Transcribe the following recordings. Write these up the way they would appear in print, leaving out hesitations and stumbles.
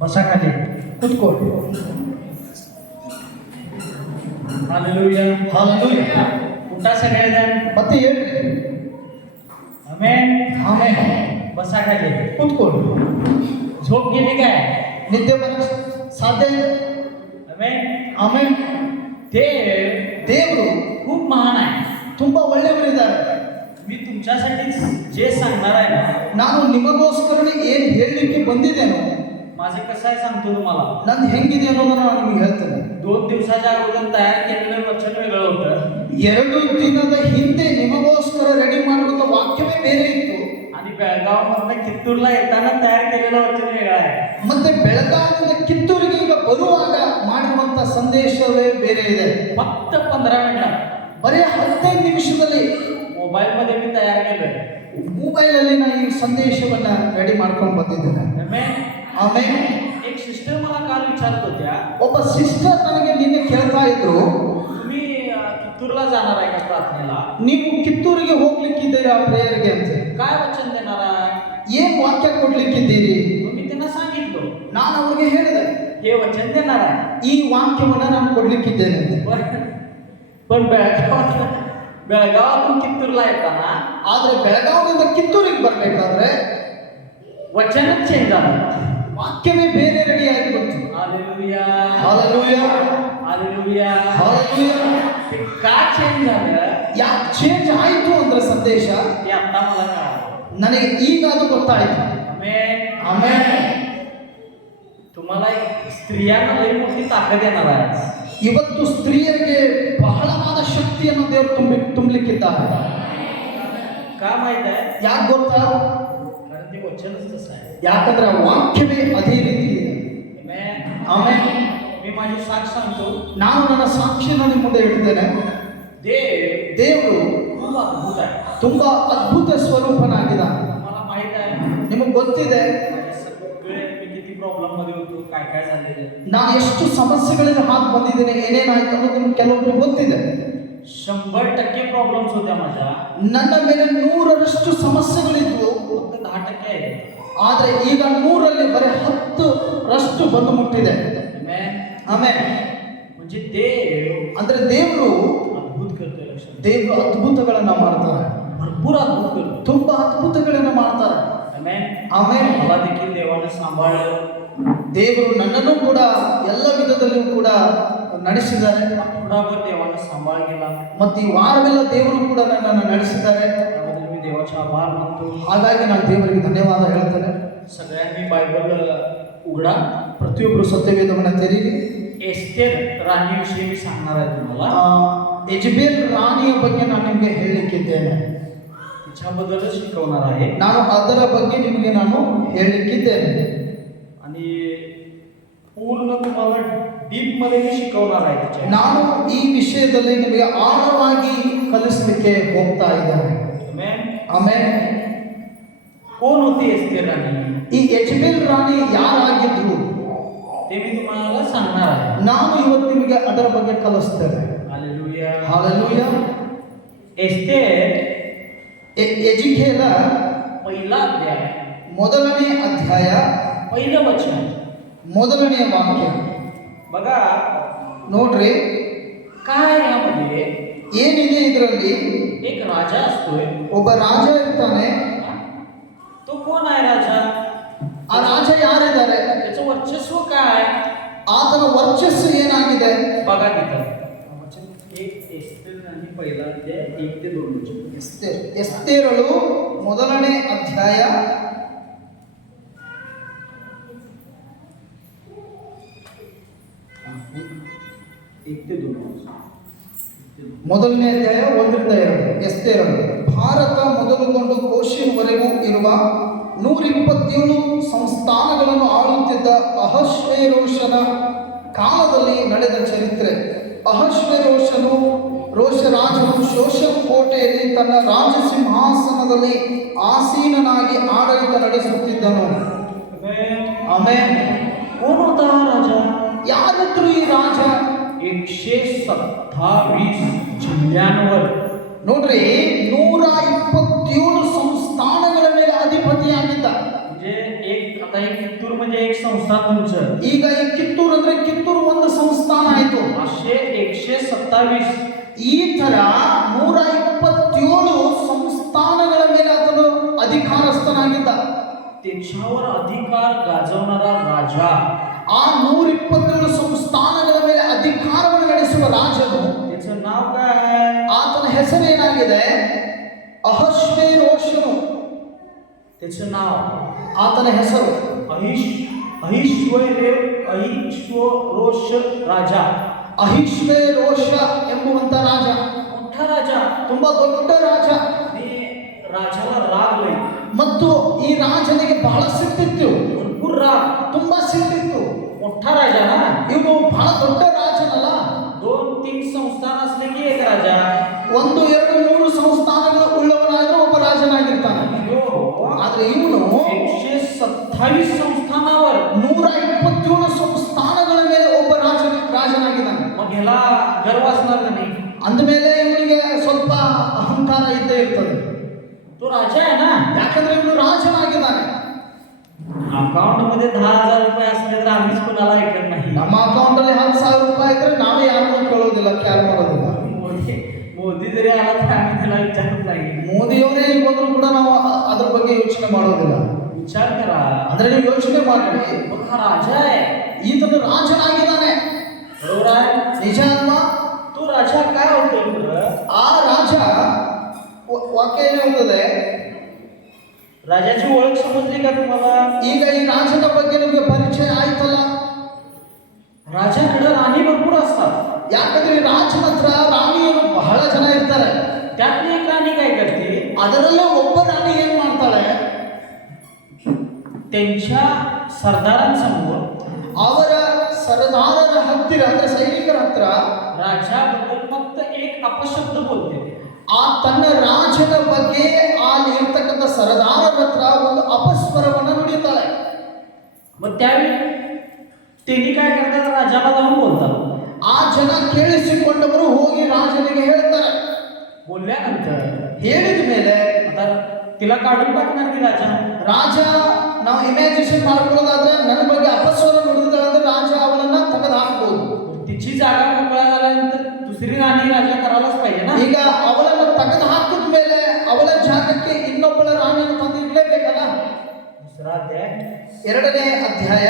बसा खाली. ಕುತ್ಕೊಳ್ಳಿ. हालेलुया. ಹಾಲೆಲೂಯಾ. उठा सगळेजण. ಮತ್ತೆ ಹೇಳ್ರಿ. आमेन. ಆಮೆನ್. बसा खाली. ಕುತ್ಕೊಳ್ಳಿ. झोप गेली काय? ನಿದ್ದೆ ಬರಕ್ಕೆ ಸಾಧ್ಯ ಇದೆ? आमेन. ಆಮೆನ್. देव ದೇವರು खूप महान आहे. ತುಂಬಾ ಒಳ್ಳೆಯವರಿದ್ದಾರೆ. मी तुमच्यासाठीच जे सांगणार आहे ना, ನಾನು ನಿಮಗೋಸ್ಕರನೇ ಏನು ಹೇಳಲಿಕ್ಕೆ ಬಂದಿದ್ದೇನೋ माझे कसं आहे सांगतो तुम्हाला. ನಂದು ಹೆಂಗಿದೆ ಅನ್ನೋದನ್ನ ನಾನು ನಿಮಗೆ ಹೇಳ್ತೇನೆ. 2 दिवसाच्या अगोदर तयार केलेलं वचन वेगळं होतं 2 ದಿನದ ಹಿಂದೆ ನಿಮಗೋಸ್ಕರ ರೆಡಿ ಮಾಡುವಂತ ವಾಕ್ಯವೇ ಬೇರೆ ಇತ್ತು. आणि बेळगावमधनं कित्तूरला येताना तयार केलेलं वचन वेगळं आहे. ಮತ್ತೆ ಬೆಳಗಾವಿಯಿಂದ ಕಿತ್ತೂರಿಗೆ ಈಗ ಬರುವಾಗ ಮಾಡಿರುವಂತ ಸಂದೇಶವೇ ಬೇರೆ ಇದೆ. फक्त 15 मिनिटात ಬರೀ 15 ನಿಮಿಷದಲ್ಲಿ मोबाईल मध्ये मी तयार केलंय. ಮೊಬೈಲ್ ಅಲ್ಲಿ ನಾನು ಈ ಸಂದೇಶವನ್ನ ರೆಡಿ ಮಾಡ್ಕೊಂಡು ಬಂದಿದ್ದೇನೆ. आमेन. ಆಮೇಲೆ एक सिस्टर मला काल विचारत होत्या, ಒಬ್ಬ ಸಿಸ್ಟರ್ ನನಗೆ ನಿನ್ನೆ ಕೇಳ್ತಾ ಇದ್ರು, तुम्ही कित्तूरला जाणार आहे का प्रार्थनेला? ನೀವು ಕಿತ್ತೂರಿಗೆ ಹೋಗ್ಲಿಕ್ಕಿದ್ದೀರಾ ಪ್ರೇಯರ್ಗೆ ಅಂತ. काय वचन देणार आहे? ಏನ್ ವಾಕ್ಯ ಕೊಡ್ಲಿಕ್ಕಿದ್ದೀರಿ? मग मी त्यांना सांगितलं ನಾನು ಅವ್ರಿಗೆ ಹೇಳಿದೆ, हे वचन देणार आहे. ಈ ವಾಕ್ಯವನ್ನ ನಾನು ಕೊಡ್ಲಿಕ್ಕಿದ್ದೇನೆ ಅಂತ. पण बेळगावातून कित्तूरला येताना ಆದ್ರೆ ಬೆಳಗಾವಿಯಿಂದ ಕಿತ್ತೂರಿಗೆ ಬರ್ಬೇಕಾದ್ರೆ वचनच चेंज झालं. ವಾಕ್ಯವೇ ಬೇರೆ ರೆಡಿ ಆಗಿ ಬಂತು. हालेलुया. ಹಾಲೆಲೂಯಾ. हालेलुया. ಹಾಲೆಲೂಯಾ. ते का चेंज झालं ಯಾಕೆ ಚೇಂಜ್ ಆಯ್ತು ಅಂದ್ರೆ ಸಂದೇಶ ते आता मला कळालं. ನನಗೆ ಈಗ ಅದು ಗೊತ್ತಾಯ್ತು. आमेन. ಆಮೇಲೆ तुम्हाला एक स्त्रियांना लई मोठी ताकद येणार आहे. ಇವತ್ತು ಸ್ತ್ರೀಯರಿಗೆ ಬಹಳವಾದ ಶಕ್ತಿಯನ್ನು ದೇವರು ತುಂಬಲಿಕ್ಕಿದ್ದಾರೆ. का माहित आहे? ಯಾಕೆ ಗೊತ್ತಾ? कारण ते वचनच तसं आहे. ಯಾಕಂದ್ರೆ ಆ ವಾಕ್ಯವೇ ಅದೇ ರೀತಿ ಇದೆ. Amen. ಆಮೇಲೆ मी माझी साक्ष सांगतो, ನಾನು ನನ್ನ ಸಾಕ್ಷಿಯನ್ನು ನಿಮ್ಮ ಮುಂದೆ ಇಡ್ತೇನೆ. ದೇವರು खूप अद्भुत आहे. ತುಂಬಾ ಅದ್ಭುತ ಸ್ವರೂಪನಾಗಿದ್ದಾನೆ. मला माहित आहे ನಿಮಗೆ ಗೊತ್ತಿದೆ माझे सगळे मी किती प्रॉब्लेम मध्ये होतो, काय काय झालेलं. ನಾನು ಎಷ್ಟು ಸಮಸ್ಯೆಗಳಿಗೆ ಹಾಕಿ ಬಂದಿದ್ದೇನೆ, ಏನೇನಾಯ್ತು ಅನ್ನೋದು ನಿಮ್ಗೆ ಕೆಲವೊಬ್ಬರಿಗೆ ಗೊತ್ತಿದೆ. 100% प्रॉब्लेम्स होत्या माझ्या. ನನ್ನ ಮೇಲೆ 100ರಷ್ಟು ಸಮಸ್ಯೆಗಳಿದ್ವು. फक्त 10% आहे. ಆದ್ರೆ ಈಗ 100ರಲ್ಲಿ ಬರೀ 10ರಷ್ಟು ಬಂದು ಮುಟ್ಟಿದೆ. Amen. ಆಮೇಲೆ म्हणजे देव ಅಂದ್ರೆ ದೇವರು अद्भुत करतोय. लक्षात ದೇವರು ಅದ್ಭುತಗಳನ್ನ ಮಾಡ್ತಾರೆ. भरपूर अद्भुत करतो. ತುಂಬಾ ಅದ್ಭುತಗಳನ್ನ ಮಾಡ್ತಾರೆ. Amen. ಆಮೇಲೆ मला देखील देवाने सांभाळलं. ದೇವರು ನನ್ನನ್ನು ಕೂಡ ಎಲ್ಲ ವಿಧದಲ್ಲಿಯೂ ಕೂಡ ನಡೆಸಿದ್ದಾರೆ. आठवडाभर देवाने सांभाळ केला. ಮತ್ತು ಈ ವಾರವೆಲ್ಲ ದೇವರು ಕೂಡ ನನ್ನನ್ನು ನಡೆಸಿದ್ದಾರೆ. त्याबद्दल मी देवाचा आभार मानतो. ಹಾಗಾಗಿ ನಾನು ದೇವರಿಗೆ ಧನ್ಯವಾದ ಹೇಳ್ತೇನೆ. सगळ्यांनी बायबल उघडा. ಪ್ರತಿಯೊಬ್ಬರು ಸತ್ಯವೇದವನ್ನು ತೆರೀರಿ. एस्तेर राणीविषयी मी सांगणार आहे तुम्हाला. ಯೆಜಬೇಲ್ ರಾಣಿಯ ಬಗ್ಗೆ ನಾನು ನಿಮಗೆ ಹೇಳಲಿಕ್ಕಿದ್ದೇನೆ. तिच्याबद्दलच शिकवणार आहे. ನಾನು ಅದರ ಬಗ್ಗೆ ನಿಮಗೆ ನಾನು ಹೇಳಲಿಕ್ಕಿದ್ದೇನೆ. आणि पूर्ण तुम्हाला डीप मध्ये मी शिकवणार आहे तिच्या. ನಾನು ಈ ವಿಷಯದಲ್ಲಿ ನಿಮಗೆ ಆಳವಾಗಿ ಕಲಿಸಲಿಕ್ಕೆ ಹೋಗ್ತಾ ಇದ್ದೇನೆ. Amen. ಆಮೇಲೆ कोण होती एस्तेर राणी ಈ ಯೆಜಬೇಲ್ ರಾಣಿ ಯಾರಾಗಿದ್ರು ते मी तुम्हाला सांगणार आहे. ನಾನು ಇವತ್ತು ನಿಮಗೆ ಅದರ ಬಗ್ಗೆ ಕಲಿಸ್ತೇನೆ. हालेलुया. ಹಾಲೆಲೂಯಾ. एस्तेर ಎಜಿಕೇಲ पहिला अध्याय ಮೊದಲನೇ ಅಧ್ಯಾಯ पहिलं वचन ಮೊದಲನೆಯ ವಾಕ್ಯ बघा. ನೋಡ್ರಿ काय यामध्ये ಏನಿದೆ ಇದರಲ್ಲಿ. एक राजा असतोय. ಒಬ್ಬ ರಾಜ ಇರ್ತಾನೆ. तो कोण आहे राजा? ಆ ರಾಜ ಯಾರಿದ್ದಾರೆ? त्याचं वर्चस्व काय? ಆತನ ವರ್ಚಸ್ಸು ಏನಾಗಿದೆ? बघा तिथं वचन एक एस्तेर आणि पहिला अध्याय 1 ते 2 वचन. ಎಸ್ತೇರಳು ಮೊದಲನೇ ಅಧ್ಯಾಯ 1 ते 2. ಮೊದಲನೇ ಅಧ್ಯಾಯ 1-2. ಎಸ್ತೇರಳು ಭಾರತ ಮೊದಲುಗೊಂಡು ಕೋಶಿಯವರೆಗೂ ಇರುವ 127 ಸಂಸ್ಥಾನಗಳನ್ನು ಆಳುತ್ತಿದ್ದ ಅಹಷ್ವೇರೋಷನ ಕಾಲದಲ್ಲಿ ನಡೆದ ಚರಿತ್ರೆ. ಅಹಷ್ವೇರೋಷನು ರೋಷರಾಜನು ಶೋಷನ್ ಕೋಟೆಯಲ್ಲಿ ತನ್ನ ರಾಜಸಿಂಹಾಸನದಲ್ಲಿ ಆಸೀನನಾಗಿ ಆಡಳಿತ ನಡೆಸುತ್ತಿದ್ದನು. ಆಮೇಲೆ कोण होता हा राजा? ಯಾರಿದ್ರು ಈ ರಾಜ? 127 जिल्ह्यांवर ನೋಡ್ರಿ 127 ಸಂಸ್ಥಾನಗಳ ಮೇಲೆ ಅಧಿಪತಿಯಾಗಿದ್ದ. म्हणजे एक आता एक कित्तूर म्हणजे एक संस्थान तुमचं ಈಗ ಈ ಕಿತ್ತೂರು ಅಂದ್ರೆ ಕಿತ್ತೂರು ಒಂದು ಸಂಸ್ಥಾನ ಆಯ್ತು. असे 127 ಈ ತರ 127 ಸಂಸ್ಥಾನಗಳ ಮೇಲೆ ಆತನು ಅಧಿಕಾರಸ್ಥನಾಗಿದ್ದ. त्याच्यावर अधिकार गाजवणारा राजा. ಆ 127 ಸಂಸ್ಥಾನಗಳ ಮೇಲೆ ಅಧಿಕಾರವನ್ನು ನಡೆಸುವ ರಾಜನು, त्याचं नाव काय आहे? ಆತನ ಹೆಸರೇನಾಗಿದೆ? ಅಹಷ್ವೇರೋಷನು. त्याचं नाव ಆತನ ಹೆಸರು अहिश्वरोष राजा. ಅಹಿಶ್ವೇರೋಷ ಎಂಬುವಂತ ರಾಜ, मोठा राजा. ತುಂಬಾ ದೊಡ್ಡ ರಾಜ. आणि राजाला राग लई, ಮತ್ತು ಈ ರಾಜನಿಗೆ ಬಹಳ ಸಿಟ್ಟಿತ್ತು, भरपूर राग. ತುಂಬಾ ಸಿಟ್ಟಿತ್ತು. मोठा राजा ना, ಇವನು ಬಹಳ ದೊಡ್ಡ ರಾಜನಲ್ಲ. 2-3 संस्थान असले की एक राजा. 1, 2, 3 ಸಂಸ್ಥಾನಗಳು ಉಳ್ಳವನಾದ್ರೆ ಒಬ್ಬ ರಾಜನಾಗಿರ್ತಾನೆ. ಆದ್ರೆ ಇವನು 127 संस्थानावर 127 ಸಂಸ್ಥಾನಗಳ ಮೇಲೆ ಒಬ್ಬ ರಾಜನಾಗಿದ್ದಾನೆ. मग ह्याला गर्व असणार का नाही? ಅಂದಮೇಲೆ ಇವನಿಗೆ ಸ್ವಲ್ಪ ಅಹಂಕಾರ ಇದ್ದೇ ಇರ್ತದೆ. तो राजा आहे ना. ಯಾಕಂದ್ರೆ ಇವನು ರಾಜನಾಗಿದ್ದಾನೆ. अकाउंट मध्ये 10,000 रुपये असले तर आम्हीच कोणाला ऐकत नाही. ನಮ್ಮ ಅಕೌಂಟ್ ಅಲ್ಲಿ 10,000 ರೂಪಾಯಿ ಇದ್ರೆ ನಾವೇ ಯಾರನ್ನೂ ಕೇಳೋದಿಲ್ಲ, ಕ್ಯಾರ್ ಮಾಡೋದಿಲ್ಲ. मोदी जरी आला तर आम्ही त्याला विचारत नाही. ಮೋದಿಯವರೇ ಇಲ್ಲಿ ಬಂದ್ರು ಕೂಡ ನಾವು ಅದ್ರ ಬಗ್ಗೆ ಯೋಚನೆ ಮಾಡೋದಿಲ್ಲ. विचार करा. ಅಂದ್ರೆ ನೀವು ಯೋಚನೆ ಮಾಡಿ, हा राजा आहे, ಈತನು ರಾಜನಾಗಿದ್ದಾನೆ. बरोबर आहे? ನಿಜ ಅಲ್ವಾ? तो राजा काय होतो? ಆ ರಾಜ ವಾಕ್ಯ ಏನು ಹೇಳ್ತದೆ? राजाची ओळख समजली का तुम्हाला? ಈಗ ಈ ರಾಜನ ಬಗ್ಗೆ ನಿಮಗೆ ಪರಿಚಯ ಆಯ್ತಲ್ಲ. राजाकडे राणी भरपूर असतात. ಯಾಕಂದ್ರೆ ರಾಜನ ಹತ್ರ ರಾಣಿಯರು ಬಹಳ ಜನ ಇರ್ತಾರೆ. त्यातली एक राणी काय करते? ಅದರಲ್ಲೂ ಒಬ್ಬ ರಾಣಿ ಏನ್ ಮಾಡ್ತಾಳೆ? त्यांच्या सरदारांसमोर, ಅವರ ಸರದಾರರ ಹತ್ತಿರ ಅಂದ್ರೆ ಸೈನಿಕರ ಹತ್ರ राजाबद्दल फक्त एक अपशब्द बोलते. ಆ ತನ್ನ ರಾಜನ ಬಗ್ಗೆ ಅಲ್ಲಿ ಇರ್ತಕ್ಕಂಥ ಸರದಾರರ ಹತ್ರ ಒಂದು ಅಪಸ್ವರವನ್ನು ನುಡಿತಾಳೆ. मग त्यावेळी त्यांनी काय करतात? राजाला जाऊन बोलतात. ಆ ಜನ ಕೇಳಿಸಿಕೊಂಡವರು ಹೋಗಿ ರಾಜನಿಗೆ ಹೇಳ್ತಾರೆ. बोलल्यानंतर ಹೇಳಿದ ಮೇಲೆ आता तिला काढून टाकणार की राजा? ರಾಜ, ನಾವು ಇಮ್ಯಾಜಿನೇಷನ್ ಮಾಡ್ಕೊಳ್ಳೋದಾದ್ರೆ ನನ್ನ ಬಗ್ಗೆ ಅಪಸ್ವರ ನುಡಿದಾಳೆ ಅಂದ್ರೆ ರಾಜ ಅವಳನ್ನ ತೆಗೆದು ಹಾಕ್ಬೋದು. तिची जागा मोकळा झाल्यानंतर दुसरी राणी राजा करायलाच पाहिजे ना. ಈಗ ಅವಳನ್ನು ತೆಗೆದು ಹಾಕಿದ ಮೇಲೆ ಅವಳ ಜಾಗಕ್ಕೆ ಇನ್ನೊಬ್ಬಳ ರಾಣಿಯನ್ನು ತಂದು ಇಡಲೇಬೇಕಲ್ಲ. दुसरा अध्याय 2ನೇ ಅಧ್ಯಾಯ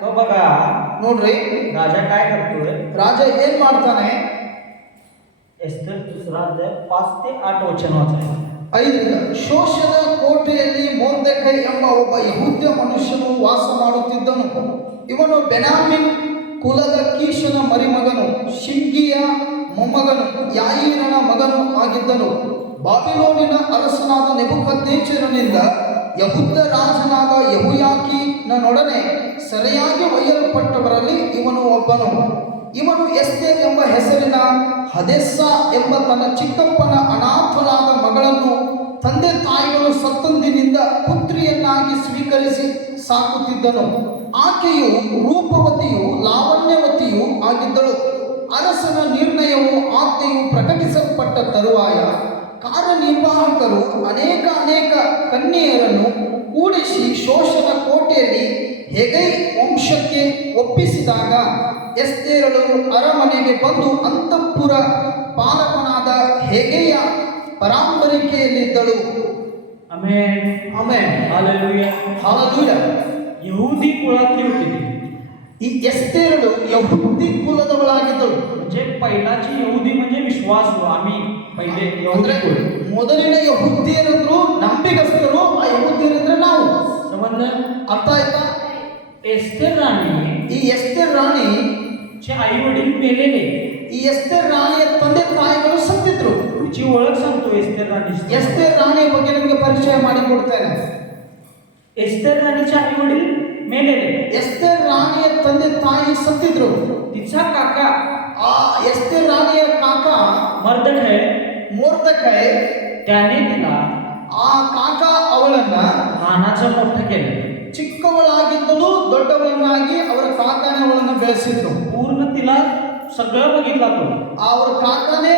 तो बघा. ನೋಡ್ರಿ, राजा काय करतोय? ರಾಜ ಏನ್ ಮಾಡ್ತಾನೆ? एस्तर 2रा अध्याय 5 ते 8 वचन वाचा. 5 ಶೋಷದ ಕೋಟೆಯಲ್ಲಿ ಮೊರ್ದೆಕೈ ಎಂಬ ಒಬ್ಬ ಯಹೂದ್ಯ ಮನುಷ್ಯನು ವಾಸ ಮಾಡುತ್ತಿದ್ದನು. ಇವನು ಬೆನ್ಯಾಮೀನ್ ಕುಲದ ಕೀಷನ ಮರಿಮಗನು, ಶಿಮ್ಗಿಯ ಮೊಮ್ಮಗನು, ಯಾಯೀರನ ಮಗನು ಆಗಿದ್ದನು. ಬಾಬಿಲೋನಿನ ಅರಸನಾದ ನೆಬೂಕದ್ನೆಚ್ಚರನಿಂದ ಯಹೂದ ರಾಜನಾದ ಯೆಹೋಯಾಕೀನನೊಡನೆ ಸೆರೆಯಾಗಿ ಒಯ್ಯಲ್ಪಟ್ಟವರಲ್ಲಿ ಇವನು ಒಬ್ಬನು. ಇವನು ಎಸ್ತೇರ್ ಎಂಬ ಹೆಸರಿನ ಹದೆಸ್ಸ ಎಂಬ ತನ್ನ ಚಿಕ್ಕಪ್ಪನ ಅನಾಥಳಾದ ಮಗಳನ್ನು ತಂದೆ ತಾಯಿಗಳು ಸತ್ತಂದಿನಿಂದ ಪುತ್ರಿಯನ್ನಾಗಿ ಸ್ವೀಕರಿಸಿ ಸಾಕುತ್ತಿದ್ದನು. ಆಕೆಯು ರೂಪವತಿಯು ಲಾವಣ್ಯವತಿಯೂ ಆಗಿದ್ದಳು. ಅರಸನ ನಿರ್ಣಯವು ಆಜ್ಞೆಯು ಪ್ರಕಟಿಸಲ್ಪಟ್ಟ ತರುವಾಯ ಕಾರ್ಯನಿರ್ವಾಹಕರು ಅನೇಕ ಕನ್ಯೆಯರನ್ನು ಕೂಡಿಸಿ ಶೋಷನ ಕೋಟೆಯಲ್ಲಿ ಹೆಗೈ ವಂಶಕ್ಕೆ ಒಪ್ಪಿಸಿದಾಗ ಎಸ್ತೇರಳು ಅರಮನೆಗೆ ಬಂದು ಅಂತಃಪುರ ಪಾಲಕನಾದ ಹೆಗೆಯ ಪರಾಂಬರಿಕೆಯಲ್ಲಿದ್ದಳು. आमेन. ಆಮೆನ್. हालेलुया. ಹಾಲೆಲೂಯಾ. यहुदी कुळातली होती ती. ಈ ಎಸ್ತೇರಳು ಯಹೂದಿ ಕುಲದವಳಾಗಿದ್ದಳು. म्हणजे पहिलाची यहुदी म्हणजे विश्वासू. आम्ही पहिले ಅಂದ್ರೆ यहुदी कुळ. ಮೊದಲಿನ ಯಹೂದ್ಯರಂದ್ರು ನಂಬಿಗಸ್ತರು, ಆ ಯಹೂದ್ಯರಂದ್ರೆ ನಾವು. समजलं? ಅರ್ಥ ಆಯ್ತಾ? एस्तेर राणी ಈ ಎಸ್ತೇರ್ ರಾಣಿ चे आई वडील मेलेले. ಈ ಎಸ್ತೇರ್ ರಾಣಿಯ ತಂದೆ ತಾಯಿಗಳು ಸತ್ತಿದ್ರು. तिची ओळख सांगतो एस्तेर राणीची. ಎಸ್ತೇರ್ ರಾಣಿಯ ಬಗ್ಗೆ ನಿಮಗೆ ಪರಿಚಯ ಮಾಡಿಕೊಡ್ತೇನೆ. एस्तेर राणीचे आई वडील मेलेले. ಎಸ್ತೇರ್ ರಾಣಿಯ ತಂದೆ ತಾಯಿ ಸತ್ತಿದ್ರು. तिचा काका ಆ ಎಸ್ತೇರ್ ರಾಣಿಯ ಕಾಕ मर्दखय, ಮೊರ್ದೆಕೈ, त्याने तिला ಆ ಕಾಕ ಅವಳನ್ನ लहानाचं मोठं केलं. ಚಿಕ್ಕವಳಾಗಿದ್ದಳು ದೊಡ್ಡವಳನ್ನಾಗಿ ಅವರ ಕಾಕನೇ ಅವಳನ್ನ ಬೆಳೆಸಿದ್ರು. पूर्ण तिला सगळं बघितला तो. ಅವರ ಕಾಕನೇ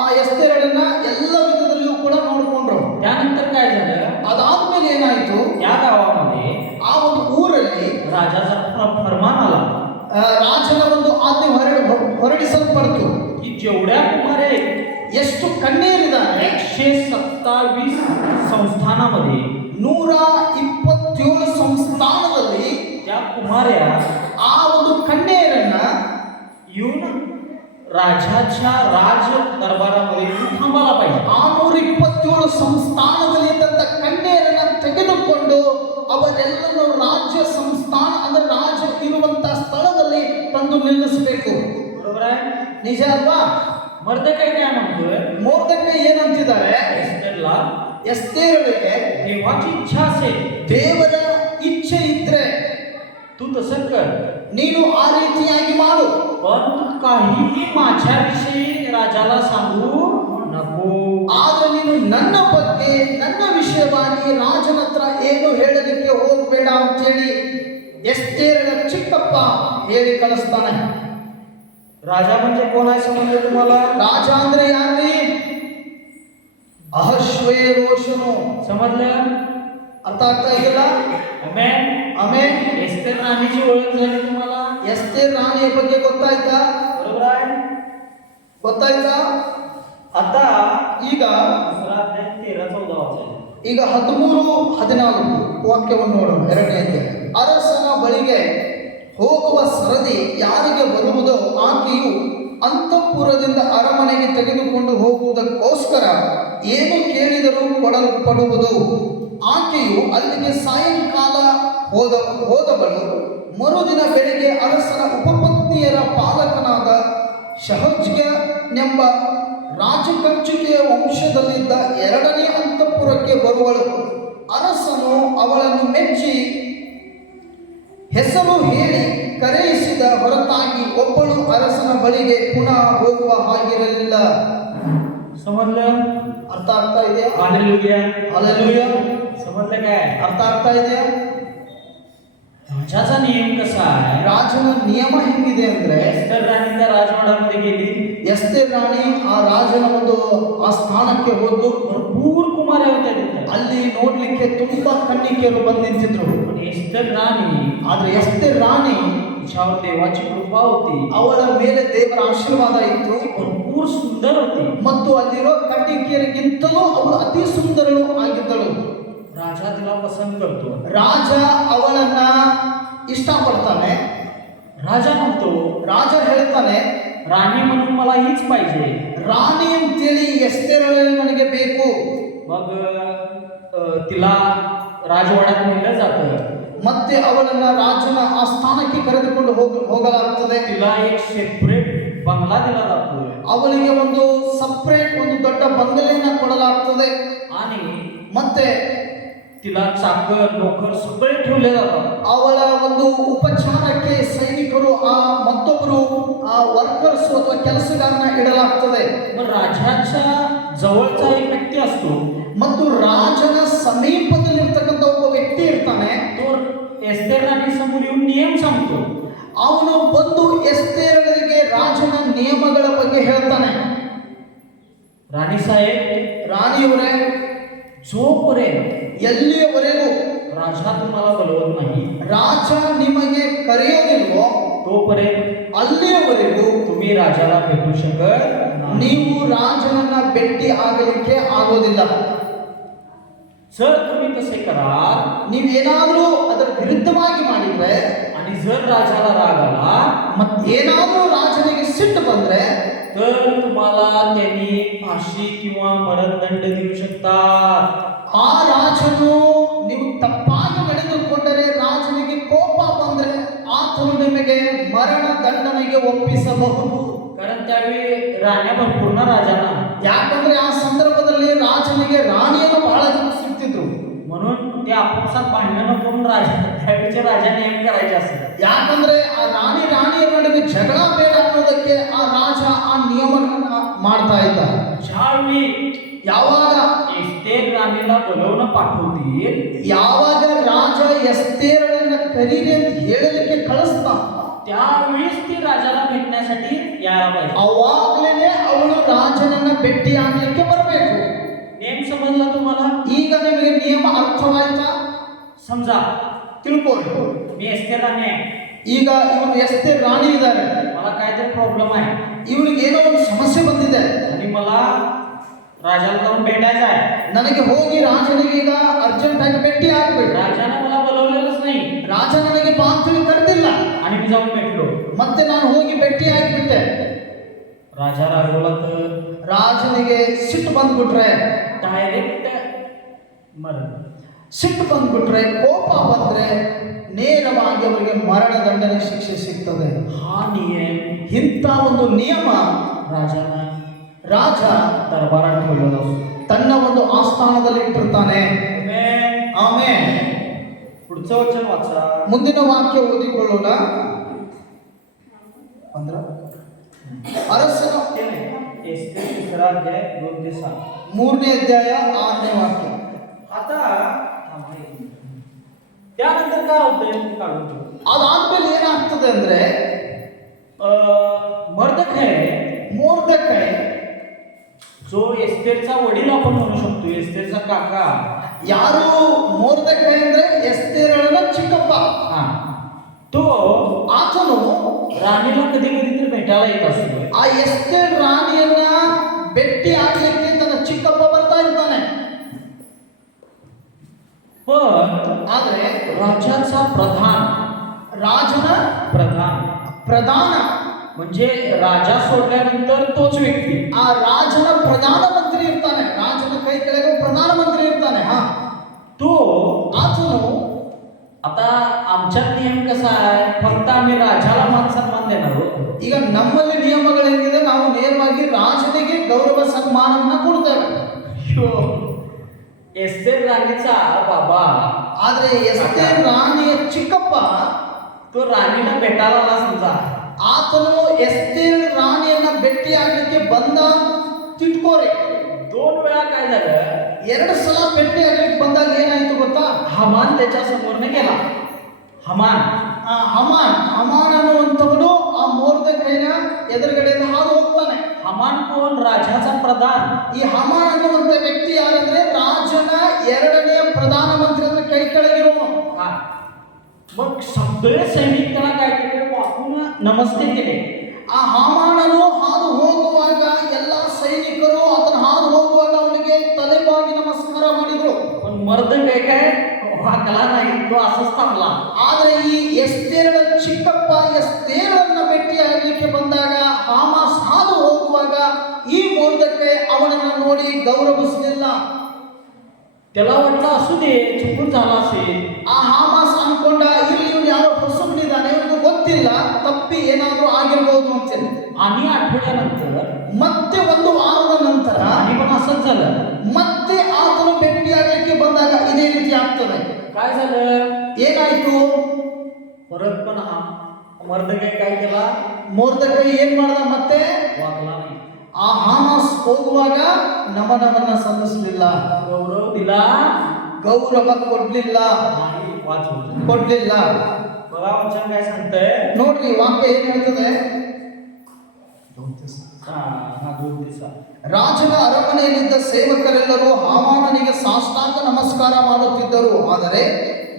ಆ ಎಸ್ತೇರಳನ್ನ ಎಲ್ಲ ವಿಧದಲ್ಲಿಯೂ ಕೂಡ ನೋಡ್ಕೊಂಡ್ರು. त्यानंतर काय झालं? ಅದಾದ್ಮೇಲೆ ಏನಾಯ್ತು? या गावामध्ये ಆ ಒಂದು ಊರಲ್ಲಿ राजा राजाचा फरमान आला ರಾಜನ ಒಂದು ಆಜ್ಞೆ ಹೊರಡಿಸಲ್ಪಡ್ತು. की जेवढ्या कुमारे ಎಷ್ಟು ಕನ್ಯೆಯರಿದ್ದಾರೆ 127 संस्थानामध्ये 127 ಸಂಸ್ಥಾನದಲ್ಲಿ त्या कुमाऱ्या ಆ ಒಂದು ಕನ್ಯೆಯರನ್ನ येऊन राजाच्या राज दरबारामध्ये येऊन थांबायला पाहिजे. 627 ಸಂಸ್ಥಾನದಲ್ಲಿ ಇದ್ದಂತ ಕನ್ಯೆಯರನ್ನ ತೆಗೆದುಕೊಂಡು ಅವರೆಲ್ಲರೂ ರಾಜ್ಯ ಸಂಸ್ಥಾನ ಅಂದ್ರೆ ರಾಜ ಇರುವಂತ ಸ್ಥಳದಲ್ಲಿ ತಂದು ನಿಲ್ಲಿಸಬೇಕು. बरोबर आहे. ನಿಜ ಅಲ್ವಾ? मर्दकाय काय म्हणतोय ಮೊರ್ದೆಕೈ ಏನಂತಿದ್ದಾರೆ? एस्तेरला ಎಸ್ತೇರಳಿಗೆ देवाची इच्छा असेल ದೇವರ ಇಚ್ಛೆ ಇದ್ರೆ तू तसं कर, ನೀನು ಆ ರೀತಿಯಾಗಿ ಮಾಡು. पण काहीही माझ्याविषयी राजाला सांगू नको. ಆದ್ರೆ ನೀನು ನನ್ನ ಬಗ್ಗೆ ನನ್ನ ವಿಷಯವಾಗಿ ರಾಜನ ಹತ್ರ ಏನು ಹೇಳಲಿಕ್ಕೆ ಹೋಗಬೇಡ ಅಂತೇಳಿ ಎಸ್ತೇರಳ ಚಿಕ್ಕಪ್ಪ ಹೇಳಿ ಕಳಿಸ್ತಾನೆ. राजा म्हणजे कोण आहे समजलं तुम्हाला? ರಾಜ ಅಂದ್ರೆ ಯಾರ್ರಿ? ಅಹಶ್ವೇರೋಷನು. समजलं? ಅರ್ಥ ಆಗ್ತಾ ಇದೆಯಲ್ಲ? आमेन. ಆಮೇಲೆ एस्तेर राणीची ओळख झाली तुम्हाला? ಎಸ್ತೇರ್ ರಾಣಿಯ ಬಗ್ಗೆ ಗೊತ್ತಾಯ್ತಾ? बरोबर आहे. ಗೊತ್ತಾಯ್ತಾ? आता ಈಗ दुसरा अध्याय 13-14 वाचायचं. ಈಗ 13-14 ವಾಕ್ಯವನ್ನು ನೋಡೋಣ. ಎರಡನೇ ಅರಸನ ಬಳಿಗೆ ಹೋಗುವ ಸರದಿ ಯಾರಿಗೆ ಬರುವುದೋ ಆಕೆಯು ಅಂತಃಪುರದಿಂದ ಅರಮನೆಗೆ ತೆಗೆದುಕೊಂಡು ಹೋಗುವುದಕ್ಕೋಸ್ಕರ ಏನು ಕೇಳಿದರೂ ಕೊಡಲ್ಪಡುವುದು. ಆಕೆಯು ಅಲ್ಲಿಗೆ ಸಾಯಂಕಾಲ ಹೋದವಳು ಮರುದಿನ ಬೆಳಿಗ್ಗೆ ಅರಸನ ಉಪಪತ್ನಿಯರ ಪಾಲಕನಾದ ಶಹಜ್ಗನೆಂಬ ರಾಜಕಂಚುಕೆಯ ವಂಶದಲ್ಲಿದ್ದ ಎರಡನೇ ಅಂತಃಪುರಕ್ಕೆ ಬರುವಳು. ಅರಸನು ಅವಳನ್ನು ಮೆಚ್ಚಿ ಹೆಸರು ಹೇಳಿ ಕರೆಯಿಸಿದ ಹೊರತಾಗಿ ಒಬ್ಬಳು ಅರಸನ ಬಳಿಗೆ ಪುನಃ ಹೋಗುವ ಹಾಗಿರಲಿಲ್ಲ. समजलं? ಅರ್ಥ ಆಗ್ತಾ ಇದೆಯಾ? हालेलुया. हालेलुया. समजलं काय? ಅರ್ಥ ಆಗ್ತಾ ಇದೆಯಾ? राजाचा नियम कसा आहे? ರಾಜನ ನಿಯಮ ಹೆಂಗಿದೆ ಅಂದ್ರೆ एस्तेर राणी त्या राजवाड्यामध्ये गेली, ಎಸ್ತೇರ್ ರಾಣಿ ಆ ರಾಜನ ಒಂದು ಆ ಸ್ಥಾನಕ್ಕೆ ಹೋದ್ದು. भरपूर कुमाऱ्या होत्या तिथे. ಅಲ್ಲಿ ನೋಡ್ಲಿಕ್ಕೆ ತುಂಬಾ ಕನ್ನಿಕೆಯರು ಬಂದು ನಿಂತಿದ್ರು. पण एस्तेर राणी ಆದ್ರೆ ಎಸ್ತೇರ್ ರಾಣಿ तिच्यावर देवाची कृपा होती, ಅವಳ ಮೇಲೆ ದೇವರ ಆಶೀರ್ವಾದ ಇತ್ತು. भरपूर सुंदर होती. ಮತ್ತು ಅಲ್ಲಿರೋ ಕನ್ನಿಕೆಯರಿಗಿಂತಲೂ ಅವಳು ಅತಿ ಸುಂದರಳು ಆಗಿದ್ದಳು. राजा तिला पसंत करतो. ರಾಜ ಅವಳನ್ನ ಇಷ್ಟಪಡ್ತಾನೆ. राजा म्हणतो ರಾಜ ಹೇಳ್ತಾನೆ, राणी म्हणून मला हीच पाहिजे. ರಾಣಿ ಅಂತೇಳಿ ಎಸ್ತೇರಳು ನನಗೆ ಬೇಕು. मग तिला राजवाड्यात नेलं जातं. ಮತ್ತೆ ಅವಳನ್ನ ರಾಜನ ಆ ಸ್ಥಾನಕ್ಕೆ ಕರೆದುಕೊಂಡು ಹೋಗಲಾಗುತ್ತದೆ. तिला एक सेपरेट बंगला दिला जातो ಅವಳಿಗೆ ಒಂದು ಸಪರೇಟ್ ಒಂದು ದೊಡ್ಡ ಬಂಗಲೆಯನ್ನ ಕೊಡಲಾಗ್ತದೆ. आणि ಮತ್ತೆ तिला चाकर नोकर सगळे ठेवले जातात. ಅವಳ ಒಂದು ಉಪಚಾರಕ್ಕೆ ಸೈನಿಕರು ಆ ಮತ್ತೊಬ್ಬರು ಆ ವರ್ಕರ್ಸ್ ಅಥವಾ ಕೆಲಸಗಾರನ ಇಡಲಾಗ್ತದೆ. मग राजाच्या जवळचा एक व्यक्ती असतो, ಮತ್ತು ರಾಜನ ಸಮೀಪದಲ್ಲಿರ್ತಕ್ಕಂಥ ಒಬ್ಬ ವ್ಯಕ್ತಿ ಇರ್ತಾನೆ. तो एस्तेर राणी समोर येऊन नियम सांगतो. ಅವನು ಬಂದು ಎಸ್ತೇರಳಿಗೆ ರಾಜನ ನಿಯಮಗಳ ಬಗ್ಗೆ ಹೇಳ್ತಾನೆ. राणी साहेब, ರಾಣಿಯವರೇ, जोपर्यंत ಎಲ್ಲಿಯವರೆಗೂ राजा तुम्हाला बोलवत नाही, ರಾಜ ನಿಮಗೆ ಕರೆಯೋದಿಲ್ವೋ तोपर्यंत ಅಲ್ಲಿಯವರೆಗೂ तुम्ही राजाला भेटू शकत नाही. ನೀವು ರಾಜನನ್ನ ಭೇಟಿ ಆಗಲಿಕ್ಕೆ ಆಗೋದಿಲ್ಲ. जर तुम्ही तसे कराल ನೀವೇನಾದ್ರೂ ಅದರ ವಿರುದ್ಧವಾಗಿ ಮಾಡಿದ್ರೆ आणि जर राजाला राग आला ಮತ್ತೇನಾದ್ರೂ ರಾಜನಿಗೆ ಸಿಟ್ಟು ಬಂದ್ರೆ तर तुम्हाला त्यांनी फाशी किंवा मरणदंड देऊ शकतात. ಆ ರಾಜನು ನೀವು ತಪ್ಪಾಗಿ ನಡೆದುಕೊಂಡರೆ ರಾಜನಿಗೆ ಕೋಪ ಬಂದ್ರೆ ಆತನು ನಿಮಗೆ ಮರಣ ದಂಡನೆಗೆ ಒಪ್ಪಿಸಬಹುದು. कारण त्यावेळी राण्या भरपूर ना राजाला, ಯಾಕಂದ್ರೆ ಆ ಸಂದರ್ಭದಲ್ಲಿ ರಾಜನಿಗೆ ರಾಣಿಯನ್ನು ಬಹಳ ಜನ ಸಿಗ್ತಿದ್ರು. म्हणून ते आपापसात भांडणं करून त्यावेळीचे राजा नियम करायचे असतात. ಯಾಕಂದ್ರೆ ಆ ರಾಣಿಯ ನಡುವೆ ಜಗಳ ಬೇಡ ಅನ್ನೋದಕ್ಕೆ ಆ ರಾಜ ಆ ನಿಯಮಗಳನ್ನ ಮಾಡ್ತಾ ಇದ್ದ. ज्यावेळी ಯಾವಾಗ एस्तेर राणीला बोलवणं पाठवतील, ಯಾವಾಗ ರಾಜ ಎಸ್ತೇರಳನ್ನ ಕರೀರಿ ಅಂತ ಹೇಳಲಿಕ್ಕೆ ಕಳಿಸ್ತಾ त्यावेळीच ती राजाला भेटण्यासाठी यायला पाहिजे. ಅವಾಗಲೇ ಅವಳು ರಾಜನನ್ನ ಭೇಟಿ ಆಗ್ಲಿಕ್ಕೆ ಬರಬೇಕು. नेम समजला तुम्हाला? ಈಗ ನಿಮಗೆ ನಿಯಮ ಅರ್ಥವಾಯ್ತಾ? समजा ತಿಳ್ಕೊಳ್ಳಿ. मी एस्तेर राणी आहे. ಈಗ ಇವನು ಎಸ್ತೇರ್ ರಾಣಿ ಇದ್ದಾರೆ. मला काहीतरी प्रॉब्लेम आहे ಇವನಿಗೆ ಏನೋ ಒಂದು ಸಮಸ್ಯೆ ಬಂದಿದೆ. आणि मला राजाला जाऊन भेटायचं आहे. ನನಗೆ ಹೋಗಿ ರಾಜನಿಗೆ ಈಗ ಅರ್ಜೆಂಟ್ ಆಗಿ ಭೇಟಿ ಆಗ್ಬೇಕು. राजाने मला बोलवलेलंच नाही ರಾಜ ನನಗೆ ಬಾ ಅಂತ ಹೇಳಿ ಕರೆದಿಲ್ಲ. आणि मी जाऊन भेटलो. ಮತ್ತೆ ನಾನು ಹೋಗಿ ಭೇಟಿ ಆಗಿಬಿಟ್ಟೆ. राजा रागवला तर ರಾಜನಿಗೆ ಸಿಟ್ಟು ಬಂದ್ಬಿಟ್ರೆ, डायरेक्ट मरण. ಸಿಟ್ಟು ಬಂದ್ಬಿಟ್ರೆ, ಕೋಪ ಬಂದ್ರೆ ನೇರವಾಗಿ ಅವರಿಗೆ ಮರಣ ದಂಡನೆ ಶಿಕ್ಷೆ ಸಿಗ್ತದೆ. हा नियम ಇಂಥ ಒಂದು ನಿಯಮ राजाला ರಾಜ दरबारात ठेवलेला असतो. ತನ್ನ ಒಂದು ಆಸ್ಥಾನದಲ್ಲಿ ಇಟ್ಟಿರ್ತಾನೆ. ಆಮೇಲೆ पुढचं वचन वाचा. ಮುಂದಿನ ವಾಕ್ಯ ಓದಿಕೊಳ್ಳೋಣ. ಅರಸನ एस्तेर तिसरा अध्याय 2-7. 3ನೇ ಅಧ್ಯಾಯ 6ನೇ ವಾಕ್ಯ. आता त्यानंतर काय होतंय ते काढून ठेवू. ಅದಾದ್ಮೇಲೆ ಏನಾಗ್ತದೆ ಅಂದ್ರೆ, मर्दखै ಮೊರ್ದೆಕೈ जो एस्तेरचा वडील आपण म्हणू शकतो, एस्तेरचा काका. ಯಾರು ಮೊರ್ದೆಕೈ ಅಂದ್ರೆ ಎಸ್ತೇರಳ ಚಿಕ್ಕಪ್ಪ. हा तो ಆತನು राणीला कधी कधी तर भेटायला येत असतो. ಆ ಎಸ್ತೇರ್ ರಾಣಿಯನ್ನ ಭೇಟಿ ಆಗ್ಲಿಕ್ಕೆ ತನ್ನ ಚಿಕ್ಕಪ್ಪ ಬರ್ತಾ ಇರ್ತಾನೆ. पण ಆದ್ರೆ राजाचा प्रधान ರಾಜನ प्रधान म्हणजे राजा सोडल्यानंतर तोच व्यक्ती. ಆ ರಾಜನ ಪ್ರಧಾನಮಂತ್ರಿ ಇರ್ತಾನೆ. ರಾಜನ ಕೈ ಕೆಳಗೆ ಪ್ರಧಾನಮಂತ್ರಿ ಇರ್ತಾನೆ. तो ಆತನು आता आमच्यात नियम कसा आहे, फक्त आम्ही राजाला मान सन्मान देणार आहोत. ಈಗ ನಮ್ಮಲ್ಲಿ ನಿಯಮಗಳು ಹೆಂಗಿದೆ, ನಾವು ನೇರವಾಗಿ ರಾಜನಿಗೆ ಗೌರವ ಸನ್ಮಾನವನ್ನ ಕೊಡ್ತೇವೆ. एस्तेर राणीचा बाबा ಆದ್ರೆ ಎಸ್ತೇರ್ ರಾಣಿಯ ಚಿಕ್ಕಪ್ಪ तो राणीला भेटायला आला समजा. ಆತನು ಎಸ್ತೇರ್ ರಾಣಿಯನ್ನ ಭೇಟಿ ಆಗ್ಲಿಕ್ಕೆ ಬಂದ ತಿಟ್ಕೋರಿ. 2 वेळा काय झालं, 2 ಸಲ ಭೇಟಿ ಆಗ್ಲಿಕ್ಕೆ ಬಂದಾಗ ಏನಾಯ್ತು ಗೊತ್ತಾ? हमान त्याच्या समोरने गेला. हमान ಹಮಾನ್ ಅನ್ನುವಂಥವನು ಆ ಮೊರ್ದೆಕೈನ ಎದುರುಗಡೆಯಿಂದ ಹಾದು ಹೋಗ್ತಾನೆ. हमान कोण? राजाचा प्रधान. ಈ ಹಮಾನ್ ಅನ್ನುವಂಥ ವ್ಯಕ್ತಿ ಯಾರಂದ್ರೆ ರಾಜನ 2ನೇ ಪ್ರಧಾನಮಂತ್ರಿ ಅಂತ ಕೈ ಕೆಳಗಿರೋನು. हा मग सगळे सैनिक त्याला काय केले, वाकून नमस्ते केले. ಆ ಹಮಾನನು ಹಾದು ಹೋಗುವಾಗ ಎಲ್ಲ ಸೈನಿಕರು ಆತನ ಹಾದು ಹೋಗುವಾಗ ಅವನಿಗೆ ತಲೆಬಾಗಿ ನಮಸ್ಕಾರ ಮಾಡಿದ್ರು. पण मर्दखै काय वाकला नाही, तो असंच थांबला. ಆದ್ರೆ ಈ ಎಸ್ತೇರಳ ಚಿಕ್ಕಪ್ಪ ಎಸ್ತೇರಳನ್ನ ಭೇಟಿ ಆಗ್ಲಿಕ್ಕೆ ಬಂದಾಗ ಹಾಮಾಸ್ ಹಾದು ಹೋಗುವಾಗ ಈ ಮೊರ್ದೆಕೈ ಅವನನ್ನ ನೋಡಿ ಗೌರವಿಸಲಿಲ್ಲ. त्याला वाटलं असू दे, चुकून झाला असेल. ಆ ಹಾಮಾಸ್ ಅನ್ಕೊಂಡ, ಇಲ್ಲಿ ಇವನು ಯಾರೋ ಹೊಸಬನಿದ್ದಾನೆ, ಇವನಿಗೆ ಗೊತ್ತಿಲ್ಲ, ತಪ್ಪಿ ಏನಾದ್ರೂ ಆಗಿರ್ಬೋದು ಅಂತೇಳಿ. आणि आठवड्यानंतर ಮತ್ತೆ 1 ವಾರದ ನಂತರ आणि पण असंच झालं. ಮತ್ತೆ ಆತನು ಭೇಟಿ ಆಗ್ಲಿಕ್ಕೆ ಬಂದಾಗ ಇದೇ ರೀತಿ ಆಗ್ತದೆ. काय झालं, ಏನಾಯ್ತು? परत पण मर्दखै काय केला, ಮೊರ್ದೆಕೈ ಏನ್ ಮಾಡ್ದ? ಮತ್ತೆ वाकला नाही. ಆ ಹಾಮಾಸ್ ಹೋಗುವಾಗ ನಮನವನ್ನ ಸಲ್ಲಿಸಲಿಲ್ಲ, गौरव दिला ಗೌರವ ಕೊಡ್ಲಿಲ್ಲ, नाही, वाचवलं. ಕೊಡ್ಲಿಲ್ಲ. बघा वचन काय सांगतंय. ನೋಡ್ರಿ ವಾಕ್ಯ ಏನ್ ಹೇಳ್ತದೆ? 2 ದಿವಸ ರಾಜನ ಅರಮನೆಯಲ್ಲಿದ್ದ ಸೇವಕರೆಲ್ಲರೂ ಹಾಮಾನನಿಗೆ ಸಾಷ್ಟಾಂಗ ನಮಸ್ಕಾರ ಮಾಡುತ್ತಿದ್ದರು. ಆದರೆ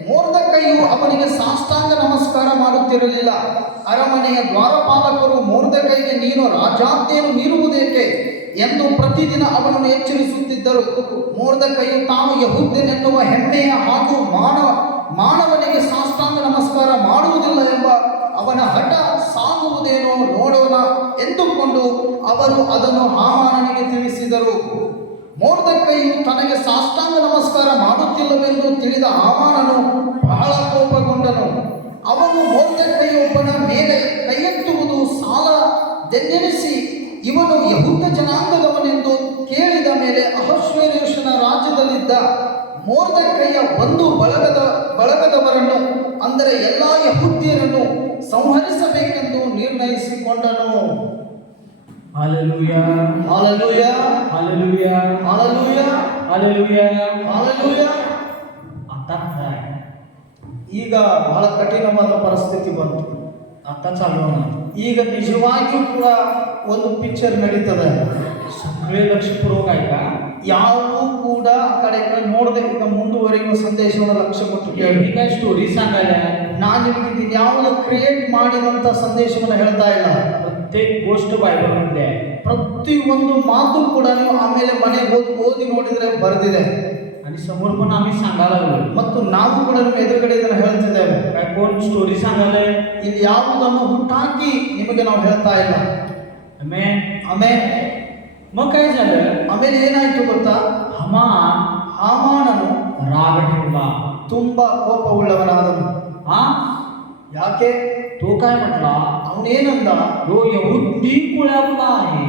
ಮೊರ್ದೆಕೈಯು ಅವನಿಗೆ ಸಾಷ್ಟಾಂಗ ನಮಸ್ಕಾರ ಮಾಡುತ್ತಿರಲಿಲ್ಲ. ಅರಮನೆಯ ದ್ವಾರಪಾಲಕರು ಮೊರ್ದೆಕೈಗೆ, ನೀನು ರಾಜಾಜ್ಞೆಯನ್ನು ಮೀರುವುದೇಕೆ ಎಂದು ಪ್ರತಿದಿನ ಅವನನ್ನು ಎಚ್ಚರಿಸುತ್ತಿದ್ದರು. ಮೊರ್ದೆಕೈಯು ತಾನು ಯೆಹೂದ್ಯನೆನ್ನುವ ಹೆಮ್ಮೆಯ ಹಾಗೂ ಮಾನವನಿಗೆ ಸಾಷ್ಟಾಂಗ ನಮಸ್ಕಾರ ಮಾಡುವುದಿಲ್ಲ ಎಂಬ ಅವನ ಹಠ ಸಾಗುವುದೇನೋ ನೋಡೋಣ ಎಂದುಕೊಂಡು ಅವರು ಅದನ್ನು ಹಾಮಾನನಿಗೆ ತಿಳಿಸಿದರು. ಮೊರ್ದೆಕೈಯು ತನಗೆ ಸಾಷ್ಟಾಂಗ ನಮಸ್ಕಾರ ಮಾಡುತ್ತಿಲ್ಲವೆಂದು ತಿಳಿದ ಹಾಮಾನನು ಬಹಳ ಕೋಪಗೊಂಡನು. ಅವನು ಮೊರ್ದೆಕೈಯೊಬ್ಬನ ಮೇಲೆ ಕೈಯೆತ್ತುವುದು ಸಾಲದೆನ್ನೆನಿಸಿ ಇವನು ಯಹೂದ ಜನಾಂಗದವನೆಂದು ಕೇಳಿದ ಮೇಲೆ ಅಹಷ್ವೇರೋಷನ ರಾಜ್ಯದಲ್ಲಿದ್ದ ಮೊರ್ದೆಕೈಯ ಒಂದು ಬಳಗದವರನ್ನು, ಅಂದರೆ ಎಲ್ಲ ಯಹೂದ್ಯರನ್ನು ಸಂಹರಿಸಬೇಕೆಂದು ನಿರ್ಣಯಿಸಿಕೊಂಡನು. Hallelujah, hallelujah, hallelujah, hallelujah, hallelujah, hallelujah. आता काय, ಈಗ ಬಹಳ ಕಠಿಣವಾದ ಪರಿಸ್ಥಿತಿ ಬಂತು. आता चालू होणार. ಈಗ ನಿಜವಾಗಿಯೂ ಕೂಡ ಒಂದು ಪಿಕ್ಚರ್ ನಡೀತದೆ. सगळे लक्षपूर्वक ऐका. ಯಾರೂ ಕೂಡ ಆ ಕಡೆ ಈ ಕಡೆ ನೋಡದೆ ಈಗ ಮುಂದುವರಿಯುವ ಸಂದೇಶವನ್ನು ಲಕ್ಷ್ಯ ಕೊಟ್ಟು ಕೇಳಿ. मी काय स्टोरी सांगायला ನಾನು ನಿಮಗೆ ಯಾವುದೋ ಕ್ರಿಯೇಟ್ ಮಾಡಿದಂತ ಸಂದೇಶವನ್ನು ಹೇಳ್ತಾ ಇಲ್ಲ. प्रत्येक गोष्ट बायबल मध्ये आहे. ಪ್ರತಿಯೊಂದು ಮಾತು ಕೂಡ ನೀವು ಆಮೇಲೆ ಮನೆಗೆ ಓದಿ ನೋಡಿದ್ರೆ ಬರೆದಿದೆ. आणि समोर पण आम्ही सांगायला लागलो. ಮತ್ತು ನಾವು ಕೂಡ ನಿಮ್ಮ ಎದುರುಗಡೆ ಇದನ್ನು ಹೇಳ್ತಿದ್ದೇವೆ. काय कोण स्टोरी सांगायलाय? ಇಲ್ಲಿ ಯಾವುದನ್ನು ಹುಟ್ಟಾಕಿ ನಿಮಗೆ ನಾವು ಹೇಳ್ತಾ ಇಲ್ಲ. आमेन. ಆಮೇಲೆ मग काय झालं? ಆಮೇಲೆ ಏನಾಯ್ತು ಗೊತ್ತಾ? ಹಾಮಾನನು राग ठेवला. ತುಂಬಾ ಕೋಪವುಳ್ಳವನಾದನು. हा ಯಾಕೆ? तो काय म्हटला? ಅವನೇನಂದ? तो यहुदी कुळातला आहे,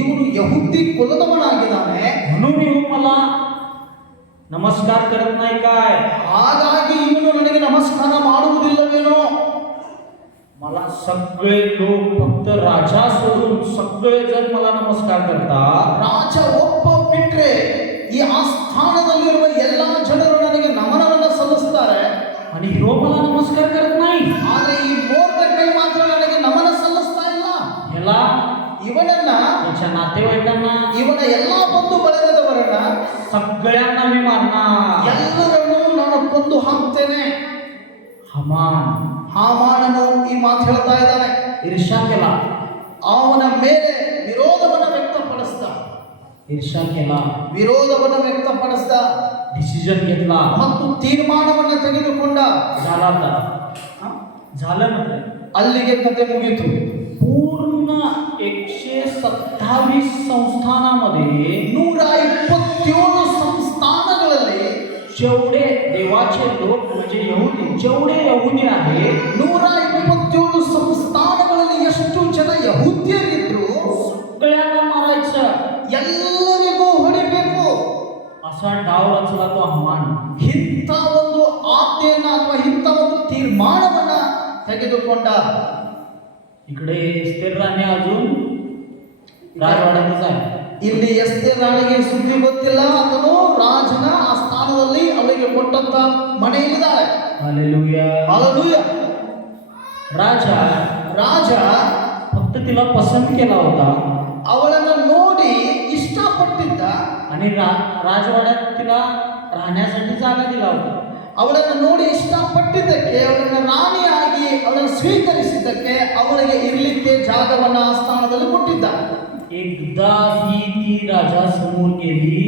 ಇವನು ಯಹೂದಿ ಕುಲದವನಾಗಿದ್ದಾನೆ, म्हणून येऊन मला नमस्कार करत नाही काय? ಹಾಗಾಗಿ ಇವನು ನನಗೆ ನಮಸ್ಕಾರ ಮಾಡುವುದಿಲ್ಲವೇನೋ. मला सगळे लोक फक्त राजा सोडून सगळे जण मला नमस्कार करतात. ರಾಜ ಒಬ್ಬ ಬಿಟ್ರೆ ಈ ಆಸ್ಥಾನದಲ್ಲಿರುವ ಎಲ್ಲಾ ಜನರು ನನಗೆ ನಮನವನ್ನು ಸಲ್ಲಿಸ್ತಾರೆ. आणि ह्यो मला नमस्कार करत नाही. ಆದ್ರೆ ಈ ಮೊರ್ದೆಕೈ ಮಾತ್ರ ನನಗೆ ನಮನ ಸಲ್ಲಿಸ್ತಾ ಇಲ್ಲ. ह्याला ಇವನನ್ನ, त्याच्या नातेवाईकांना, ಇವನ ಎಲ್ಲಾ ಬಂಧು ಬಳಗದವರನ್ನ, सगळ्यांना मी मारणार. ಎಲ್ಲರನ್ನೂ ನಾನು ಕೊಂದು ಹಾಕ್ತೇನೆ. हमान ಹಾಮಾನನು ಈ ಮಾತು ಹೇಳ್ತಾ ಇದ್ದಾನೆ. ईर्ष्या केला. ಅವನ ಮೇಲೆ ವಿರೋಧವನ್ನು ವ್ಯಕ್ತಪಡಿಸ್ದ. ईर्ष्या केला. ವಿರೋಧವನ್ನು ವ್ಯಕ್ತಪಡಿಸ್ದ डिसिजन घेतला. ಮತ್ತು ತೀರ್ಮಾನವನ್ನು ತೆಗೆದುಕೊಂಡ. झाला आता. झालं ना. ಅಲ್ಲಿಗೆ ಕಥೆ ಮುಗಿತು. पूर्ण 127 संस्थानामध्ये 127 ಸಂಸ್ಥಾನಗಳಲ್ಲಿ जेवढे देवाचे लोक म्हणजे यहुदी, जेवढे यहुदी आहेत 127 ಸಂಸ್ಥಾನಗಳಲ್ಲಿ ಎಷ್ಟು ಜನ ಯಹೂದ್ಯರಿದ್ರು सगळ्यांना मारायचं, ಎಲ್ಲರಿಗೂ ಹೊಡಿಬೇಕು. असा डाव रचला तो हमान. ಇಂಥ ಒಂದು ಆಜ್ಞೆಯನ್ನ ಅಥವಾ ಇಂಥ ಒಂದು ತೀರ್ಮಾನವನ್ನ ತೆಗೆದುಕೊಂಡ. इकडे एस्तेर राणी अजून राजवाड्यातच आहे. ಇಲ್ಲಿ ಎಸ್ತೇರ್ ರಾಣಿಗೆ ಸುದ್ದಿ ಗೊತ್ತಿಲ್ಲ, ಅದನ್ನು ರಾಜನ ಆ ಸ್ಥಾನದಲ್ಲಿ ಅವಳಿಗೆ ಕೊಟ್ಟಂತ ಮನೆಯಲ್ಲಿದ್ದಾಳೆ. हालेलुया. हालेलुया. ರಾಜ फक्त तिला पसंत केला होता ಅವಳನ್ನು ನೋಡಿ ಇಷ್ಟಪಟ್ಟಿದ್ದ. आणि राजवाड्यात तिला राहण्यासाठी जागा दिला होता. ಅವಳನ್ನು ನೋಡಿ इಷ್ಟಪಟ್ಟಿದ್ದಕ್ಕೆ, ಅವಳನ್ನು ರಾಣಿಯಾಗಿ ಅವಳನ್ನು ಸ್ವೀಕರಿಸಿದ್ದಕ್ಕೆ ಅವಳಿಗೆ ಇರಲಿಕ್ಕೆ ಜಾಗವನ್ನ ಆ ಸ್ಥಾನದಲ್ಲಿ ಕೊಟ್ಟಿದ್ದ. एकदाही ती राजासमोर गेली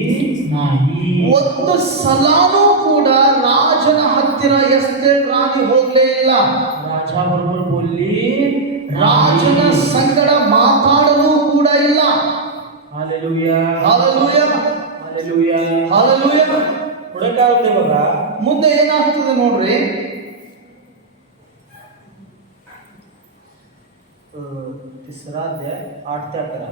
नाही. ಒಂದು ಸಲಾನೂ ಕೂಡ ರಾಜನ ಹತ್ತಿರ ಎಸ್ತೇರ್ ರಾಣಿ ಹೋಗಲೇ ಇಲ್ಲ. राजाबरोबर बोलली, ರಾಜನ ಸಂಗಡ ಮಾತಾಡಲು ಕೂಡ ಇಲ್ಲ. हालेलुया. हालेलुया. हालेलुया. हालेलुया. पुढे काय होते बघा. ಮುಂದೆ ಏನಾಗ್ತದೆ ನೋಡ್ರಿ. तिसरा अध्याय 8 ते 11.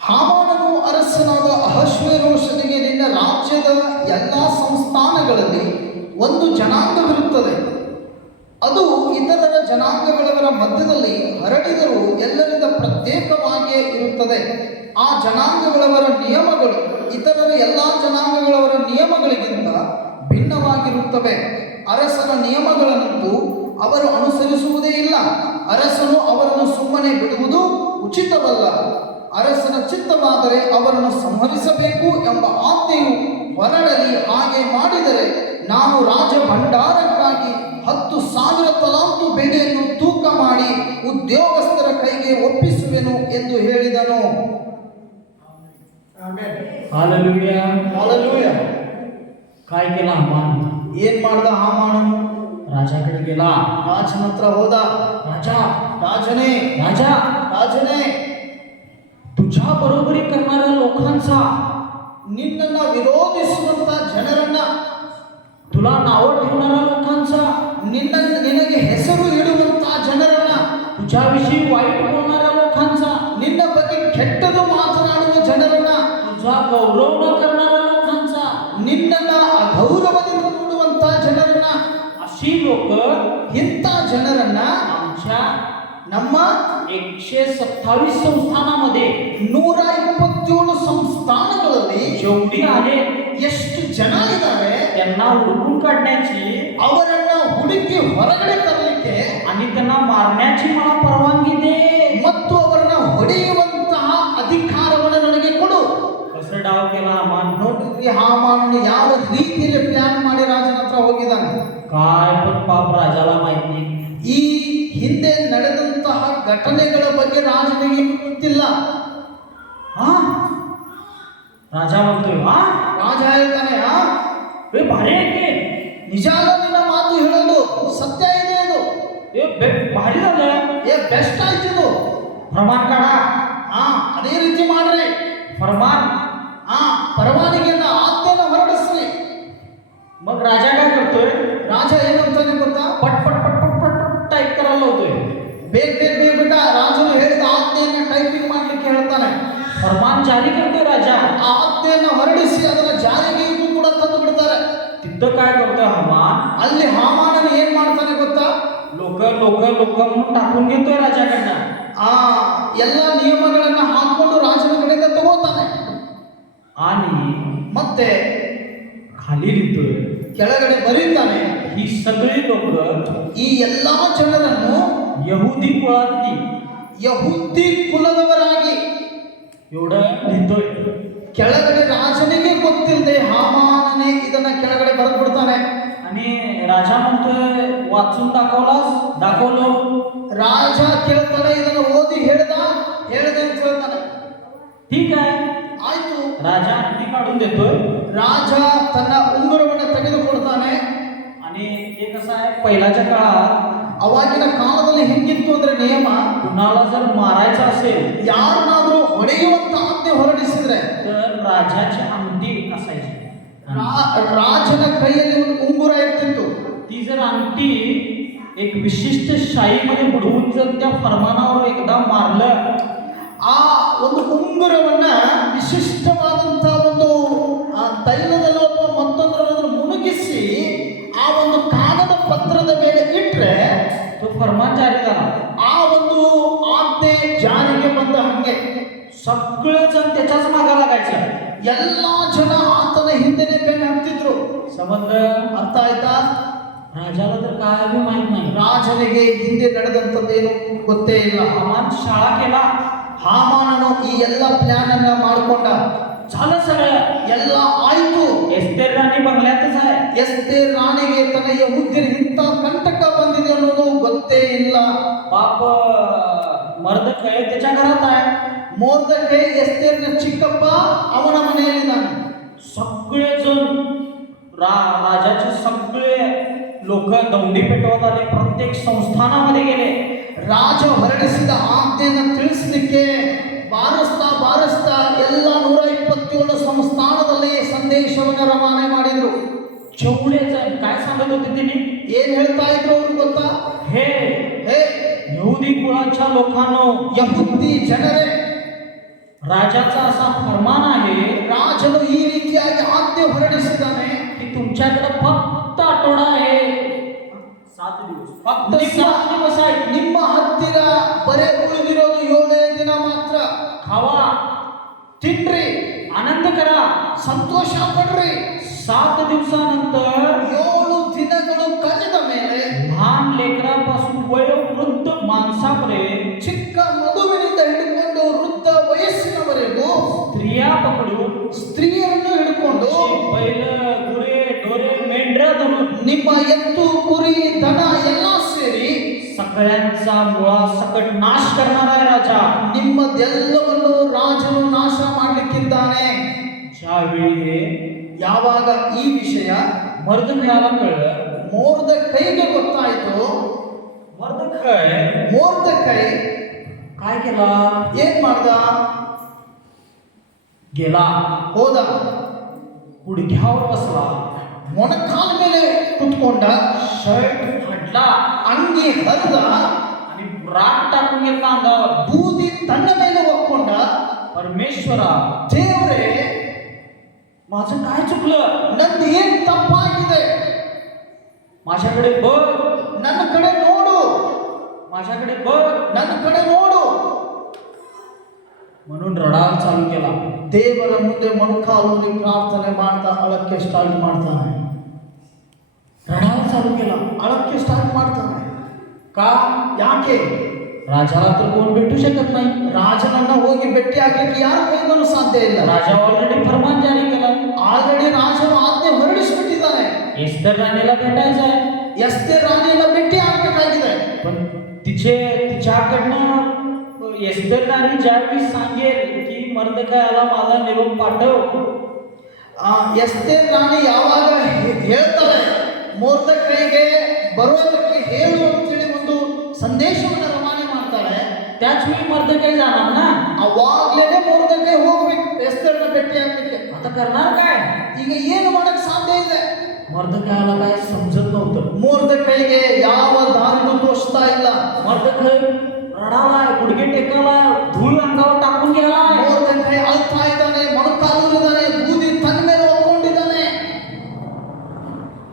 ಹಾಮಾನನು ಅರಸನಾದ ಅಹಷ್ವೇರೋಷನಿಗೆ, ನಿನ್ನ ರಾಜ್ಯದ ಎಲ್ಲಾ ಸಂಸ್ಥಾನಗಳಲ್ಲಿ ಒಂದು ಜನಾಂಗವಿರುತ್ತದೆ, ಅದು ಇತರರ ಜನಾಂಗಗಳವರ ಮಧ್ಯದಲ್ಲಿ ಹರಡಿದರೂ ಎಲ್ಲರಿಂದ ಪ್ರತ್ಯೇಕವಾಗಿಯೇ ಇರುತ್ತದೆ. ಆ ಜನಾಂಗಗಳವರ ನಿಯಮಗಳು ಇತರರ ಎಲ್ಲಾ ಜನಾಂಗಗಳವರ ನಿಯಮಗಳಿಗಿಂತ ಭಿನ್ನವಾಗಿರುತ್ತವೆ. ಅರಸನ ನಿಯಮಗಳನ್ನಂತೂ ಅವರು ಅನುಸರಿಸುವುದೇ ಇಲ್ಲ. ಅರಸನು ಅವರನ್ನು ಸುಮ್ಮನೆ ಬಿಡುವುದು ಉಚಿತವಲ್ಲ. ಅರಸನ ಚಿತ್ತವಾದರೆ ಅವರನ್ನು ಸಂಹರಿಸಬೇಕು ಎಂಬ ಆಜ್ಞೆಯು ಹೊರಡಲಿ. ಹಾಗೆ ಮಾಡಿದರೆ ನಾನು ರಾಜ ಭಂಡಾರಕ್ಕಾಗಿ 10,000 ತಲಾಂತು ಬೆಳ್ಳಿಯನ್ನು ತೂಕ ಮಾಡಿ ಉದ್ಯೋಗಸ್ಥರ ಕೈಗೆ ಒಪ್ಪಿಸುವೆನು ಎಂದು ಹೇಳಿದನು. हालेलुया. हालेलुया. काय केला हमान? ಏನ್ ಮಾಡ್ದ ಹಾಮಾನನು? राजाकडे गेला. ರಾಜನ ಹತ್ರ ಹೋದ. ರಾಜನೇ, ರಾಜನೇ, तुझ्या बरोबरी करणाऱ्या लोकांचा, ನಿನ್ನನ್ನ ವಿರೋಧಿಸುವಂತ ಜನರನ್ನ, तुला नाव ठेवणाऱ्या लोकांचा, ನಿನಗೆ ಹೆಸರು ಇಡುವಂತ ಜನರನ್ನ, तुझ्याविषयी वाईट बोलणाऱ्या लोकांचा, ನಿನ್ನ ಬಗ್ಗೆ ಕೆಟ್ಟದು ಮಾತನಾಡುವ ಜನರನ್ನ, तुझा गौरव न करणाऱ्या लोकांचा, ನಿನ್ನನ್ನ ಅಗೌರವದಿಂದ ನೋಡುವಂತ ಜನರನ್ನ, अशी लोक ಇಂಥ ಜನರನ್ನ आमच्या ನಮ್ಮ 127 संस्थानामध्ये 127 ಸಂಸ್ಥಾನಗಳಲ್ಲಿ जेवढी आहेत ಎಷ್ಟು ಜನ ಇದ್ದಾರೆ त्यांना हुडकून काढण्याची ಅವರನ್ನ ಹುಡುಕಿ ಹೊರಗಡೆ ತರಲಿಕ್ಕೆ आणि त्यांना मारण्याची मला परवानगी दे. ಮತ್ತು ಅವರನ್ನ ಹೊಡೆಯುವಂತಹ ಅಧಿಕಾರವನ್ನು ನನಗೆ ಕೊಡು. कसं कसं डाव केला हामान ನೋಡಿದ್ರಿ ಹಾಮಾನನು ಯಾವ ರೀತಿಯಲ್ಲಿ ಪ್ಲಾನ್ ಮಾಡಿ ರಾಜನ ಹತ್ರ ಹೋಗಿದ್ದಾನೆ. काय पण पाप राजाला माहित नाही. ಈ ಹಿಂದೆ ನಡೆದಂತಹ ಘಟನೆಗಳ ಬಗ್ಗೆ ರಾಜನಿಗೆ ಇನ್ನೂ ಗೊತ್ತಿಲ್ಲ. हा राजा म्हणतोय हा ರಾಜ ಹೇಳ್ತಾನೆ, हे भारी आहे की ನಿಜ ಅಲ್ಲ ನಿನ್ನ ಮಾತು ಹೇಳೋದು, ಸತ್ಯ ಇದೆ ಇದು, भारी झालं ಬೆಸ್ಟ್ ಆಯ್ತು ಇದು. फरमान काढा ಅದೇ ರೀತಿ ಮಾಡ್ರಿ. फरमान ಪರವಾನಗಿಯನ್ನ ಆಜ್ಞೆನ ಹೊರಡಿಸ್ರಿ. मग राजा काय करतोय ರಾಜ ಏನಂತಾನೆ ಗೊತ್ತಾ? पट पट पट पट पट पट टाईप करायला होतोय ಬೇಗ ರಾಜನು ಹೇಳಿದ ಆಜ್ಞೆಯನ್ನ ಟೈಪಿಂಗ್ ಮಾಡ್ಲಿಕ್ಕೆ ಹೇಳ್ತಾನೆ. फरमान जारी करतोय राजा. ಆ ಆಜ್ಞೆಯನ್ನ ಹೊರಡಿಸಿ ಅದನ್ನ ಜಾರಿಗೆ ಇದು ಕೂಡ ತಂದು ಬಿಡ್ತಾರೆ. तिथं काय करतोय हामान ಅಲ್ಲಿ ಹಾಮಾನನು ಏನ್ ಮಾಡ್ತಾನೆ ಗೊತ್ತಾ? लोक लोक लोक म्हणून टाकून घेतोय राजाकडनं. ಎಲ್ಲ ನಿಯಮಗಳನ್ನ ಹಾಕೊಂಡು ರಾಜನ ಕಡೆಯಿಂದ ತಗೋತಾನೆ. आणि ಮತ್ತೆ खाली लिहितोय ಕೆಳಗಡೆ ಬರೀತಾನೆ, ही सगळी लोक ಈ ಎಲ್ಲಾ ಜನರನ್ನು यहुदी कुळातली ಯಹೂದಿ ಕುಲದವರಾಗಿ. एवढं लिहितोय. ಕೆಳಗಡೆ ರಾಜನಿಗೆ ಗೊತ್ತಿಲ್ಲದೆ ಹಾಮಾನನೇ ಇದನ್ನ ಕೆಳಗಡೆ ಬರೆದು ಬಿಡ್ತಾನೆ. आणि राजा म्हणतोय वाचून दाखवलो. ರಾಜ ಕೇಳ್ತಾನೆ, ಇದನ್ನ ಓದಿ ಹೇಳ್ದೆ ಅಂತ ಹೇಳ್ತಾನೆ. ठीक आहे ಆಯ್ತು. राजा अंगठी काढून देतोय. ರಾಜ ತನ್ನ ಉಂಗುರವನ್ನು ತೆಗೆದುಕೊಡ್ತಾನೆ. आणि हे कसं आहे पहिल्याच्या काळात ಅವಾಗಿನ ಕಾಲದಲ್ಲಿ ಹೆಂಗಿತ್ತು ಅಂದ್ರೆ ನಿಯಮ, कुणाला जर मारायचं असेल ಯಾರನ್ನಾದ್ರೂ ಹೊಡೆಯುವಂತ ಆಜ್ಞೆ ಹೊರಡಿಸಿದ್ರೆ तर राजाची अंगठी असायची. ರಾಜನ ಕೈಯಲ್ಲಿ ಒಂದು ಉಂಗುರ ಇರ್ತಿತ್ತು. ती जर अंगठी एक विशिष्ट शाईमध्ये बुडवून जर त्या फरमानावर एकदा मारलं, ಆ ಒಂದು ಉಂಗುರವನ್ನ ವಿಶಿಷ್ಟವಾದಂತ ಒಂದು ತೈಲದಲ್ಲಿ ಅಥವಾ ಮತ್ತೊಂದರಲ್ಲಿ ಮುಳುಗಿಸಿ ಆ ಒಂದು ಕಾಗದ ಪತ್ರದ ಮೇಲೆ ಇಟ್ರೆ तो फरमान जारी झाला. ಆ ಒಂದು ಆಜ್ಞೆ ಜಾರಿಗೆ ಬಂದ ಹಂಗೆ सगळेजण त्याच्याच मागा लागायचं. ಎಲ್ಲಾ ಜನ ಆತನ ಹಿಂದೆನೆ ಬೆನ್ನು ಹತ್ತಿದ್ರು. समजलं? ಅರ್ಥ ಆಯ್ತಾ? राजाला तर काय बी माहित नाही. ರಾಜನಿಗೆ ಹಿಂದೆ ನಡೆದಂಥದ್ದೇನು ಗೊತ್ತೇ ಇಲ್ಲ. हामान शाळा केला. ಹಾಮಾನನು ಈ ಎಲ್ಲ ಪ್ಲಾನ್ ಅನ್ನ ಮಾಡ್ಕೊಂಡ. झालं सगळं. ಎಲ್ಲ ಆಯ್ತು. एस्तेर राणी बंगल्यातच आहे. ಎಸ್ತೇರ್ ರಾಣಿಗೆ ತನ್ನ ಯಹೂದ್ಯರ ಇಂಥ ಕಂಟಕ ಬಂದಿದೆ ಅನ್ನೋದು ಗೊತ್ತೇ ಇಲ್ಲ. बाप मर्दकय त्याच्या घरात आहे. ಮೊರ್ದೆಕೈ ಎಸ್ತೇರ್ನ ಚಿಕ್ಕಪ್ಪ ಅವನ ಮನೆಯಲ್ಲಿದ್ದಾನೆ. सगळेजण राजाचे सगळे लोक दौंडी पेटवत आले. प्रत्येक संस्थानामध्ये गेले. ರಾಜ ಹೊರಡಿಸಿದ ಆಜ್ಞೆಯನ್ನು ತಿಳಿಸಲಿಕ್ಕೆ ಬಾರಿಸ್ತಾ ಎಲ್ಲ 127 ಸಂಸ್ಥಾನದಲ್ಲಿ ಸಂದೇಶವನ್ನು ರವಾನೆ ಮಾಡಿದ್ರು. जेवढे जण काय सांगत होते त्यांनी, ಏನ್ ಹೇಳ್ತಾ ಇದ್ರು ಅವರು ಗೊತ್ತಾ? हे ಹೇ यहुदी कुळाच्या लोकांनो, ಯಹೂದಿ ಜನರೇ, राजाचा असा फरमान आहे ರಾಜನು ಈ ರೀತಿಯಾಗಿ ಆಜ್ಞೆ ಹೊರಡಿಸಿದ್ದಾನೆ. की तुमच्याकडे फक्त आठवडा आहे, 7 दिवस, फक्त 7 दिवस आहे. ನಿಮ್ಮ ಹತ್ತಿರ ಬರೇ ಉಳಿದಿರೋದು 7 ದಿನ ಮಾತ್ರ. खावा, ತಿನ್ರಿ, आनंद करा, ಸಂತೋಷ ಪಡ್ರಿ. 7 दिवसानंतर 7 ದಿನಗಳು ಕಳೆದ ಮೇಲೆ लहान लेकरापासून वयोवृद्ध माणसापर्यंत ಚಿಕ್ಕ ಮಗುವಿನಿಂದ ಹಿಡಿದುಕೊಂಡು ವೃದ್ಧ ವಯಸ್ಸಿನವರೆಗೂ स्त्रिया पकडून ಸ್ತ್ರೀಯರನ್ನು ಹಿಡಿದುಕೊಂಡು बैल, गुरे, ढोरे, मेंढ्या धरून ನಿಮ್ಮ ಎತ್ತು, ಕುರಿ, ದನ ಎಲ್ಲ ಸೇರಿ सगळ्यांचा मुळा सकट नाश करणार आहे राजा. ನಿಮ್ಮದೆಲ್ಲವನ್ನು ರಾಜನು ನಾಶ ಮಾಡಲಿಕ್ಕಿದ್ದಾನೆ. ज्यावेळी ಯಾವಾಗ ಈ ವಿಷಯ मर्दकयाला कळलं, ಮೊರ್ದೆಕೈಗೆ ಗೊತ್ತಾಯಿತು, ಮೊರ್ದೆಕೈ काय केला, ಏನ್ ಮಾಡ್ದ? गेला, ಹೋದ, गुडघ्यावर बसला, ಮೊಣಕಾಲ ಮೇಲೆ ಕುತ್ಕೊಂಡ, शर्ट फाडला ಅಂಗಿ ಹರಿದ, आणि राग टाकून घेतला अंगावर. ಬೂದಿ ತನ್ನ ಮೇಲೆ ಒಕ್ಕೊಂಡ. परमेश्वरा, ದೇವರೇ, माझं काय चुकलं, ನಂದು ಏನ್ ತಪ್ಪಾಗಿದೆ? माझ्याकडे बघ, ನನ್ನ ಕಡೆ ನೋಡು, माझ्याकडे बघ. ನನ್ನ ಕಡೆ ನೋಡು. म्हणून रडायला चालू केला. ದೇವರ ಮುಂದೆ ಮೊಣಕಾಲೂರಿ ಪ್ರಾರ್ಥನೆ ಮಾಡ್ತಾ ಅಳಕ್ಕೆ ಸ್ಟಾರ್ಟ್ ಮಾಡ್ತಾನೆ. रडायला चालू केला. ಅಳಕ್ಕೆ ಸ್ಟಾರ್ಟ್ ಮಾಡ್ತಾನೆ. का? ಯಾಕೆ? राजाला तर कोण भेटू शकत नाही. ರಾಜನನ್ನ ಹೋಗಿ ಭೇಟಿ ಆಗ್ಲಿಕ್ಕೆ ಯಾರ ಕೈಯಿಂದಲೂ ಸಾಧ್ಯ ಇಲ್ಲ. राजा ऑलरेडी फरमान जारी केला. ಆಲ್ರೆಡಿ ರಾಜನು ಆಜ್ಞೆ ಹೊರಡಿಸಿಬಿಟ್ಟಿದ್ದಾನೆ. एस्तर राणीला भेटायचं आहे. ಎಸ್ತೇರ್ ರಾಣಿಯನ್ನ ಭೇಟಿ ಆಗ್ಬೇಕಾಗಿದೆ. पण तिच्याकडनं एस्तर राणी ज्यावेळी सांगेल की मर्दकायाला माझा निरोप पाठव, ಎಸ್ತೇರ್ ರಾಣಿ ಯಾವಾಗ ಹೇಳ್ತಾಳೆ ಮೊರ್ದಕೈಗೆ ಬರೋದಕ್ಕೆ ಹೇಳು ಅಂತೇಳಿ ಒಂದು ಸಂದೇಶವನ್ನು ರವಾನೆ ಮಾಡ್ತಾಳೆ, त्याच वेळी मर्दकाय जाणार ना. ಅವಾಗ್ಲೇನೆ ಮೊರ್ದಕೈ ಹೋಗ್ಬೇಕು ಎಸ್ತೇರ್ನ ಭೇಟಿ ಆಗ್ಲಿಕ್ಕೆ. आता करणार काय? ಈಗ ಏನು ಮಾಡಕ್ ಸಾಧ್ಯ ಇದೆ? मर्दकायाला काय समजत नव्हतं. ಮೊರ್ದಕೈಗೆ ಯಾವ ದಾರಿನೂ ತೋರಿಸ್ತಾ ಇಲ್ಲ. मर्दकाय रडालाय, गुडघे टेकालाय, धूळ अंगावर टाकून गेलाय. ಮೊರ್ದಕೈ ಅಳ್ತಾ ಇದ್ದಾನೆ, ಮೊಣಕಾಲೂರಿದ್ದಾನೆ, ಬೂದಿ ತನ್ನ ಮೇಲೆ ಒಪ್ಕೊಂಡಿದ್ದಾನೆ.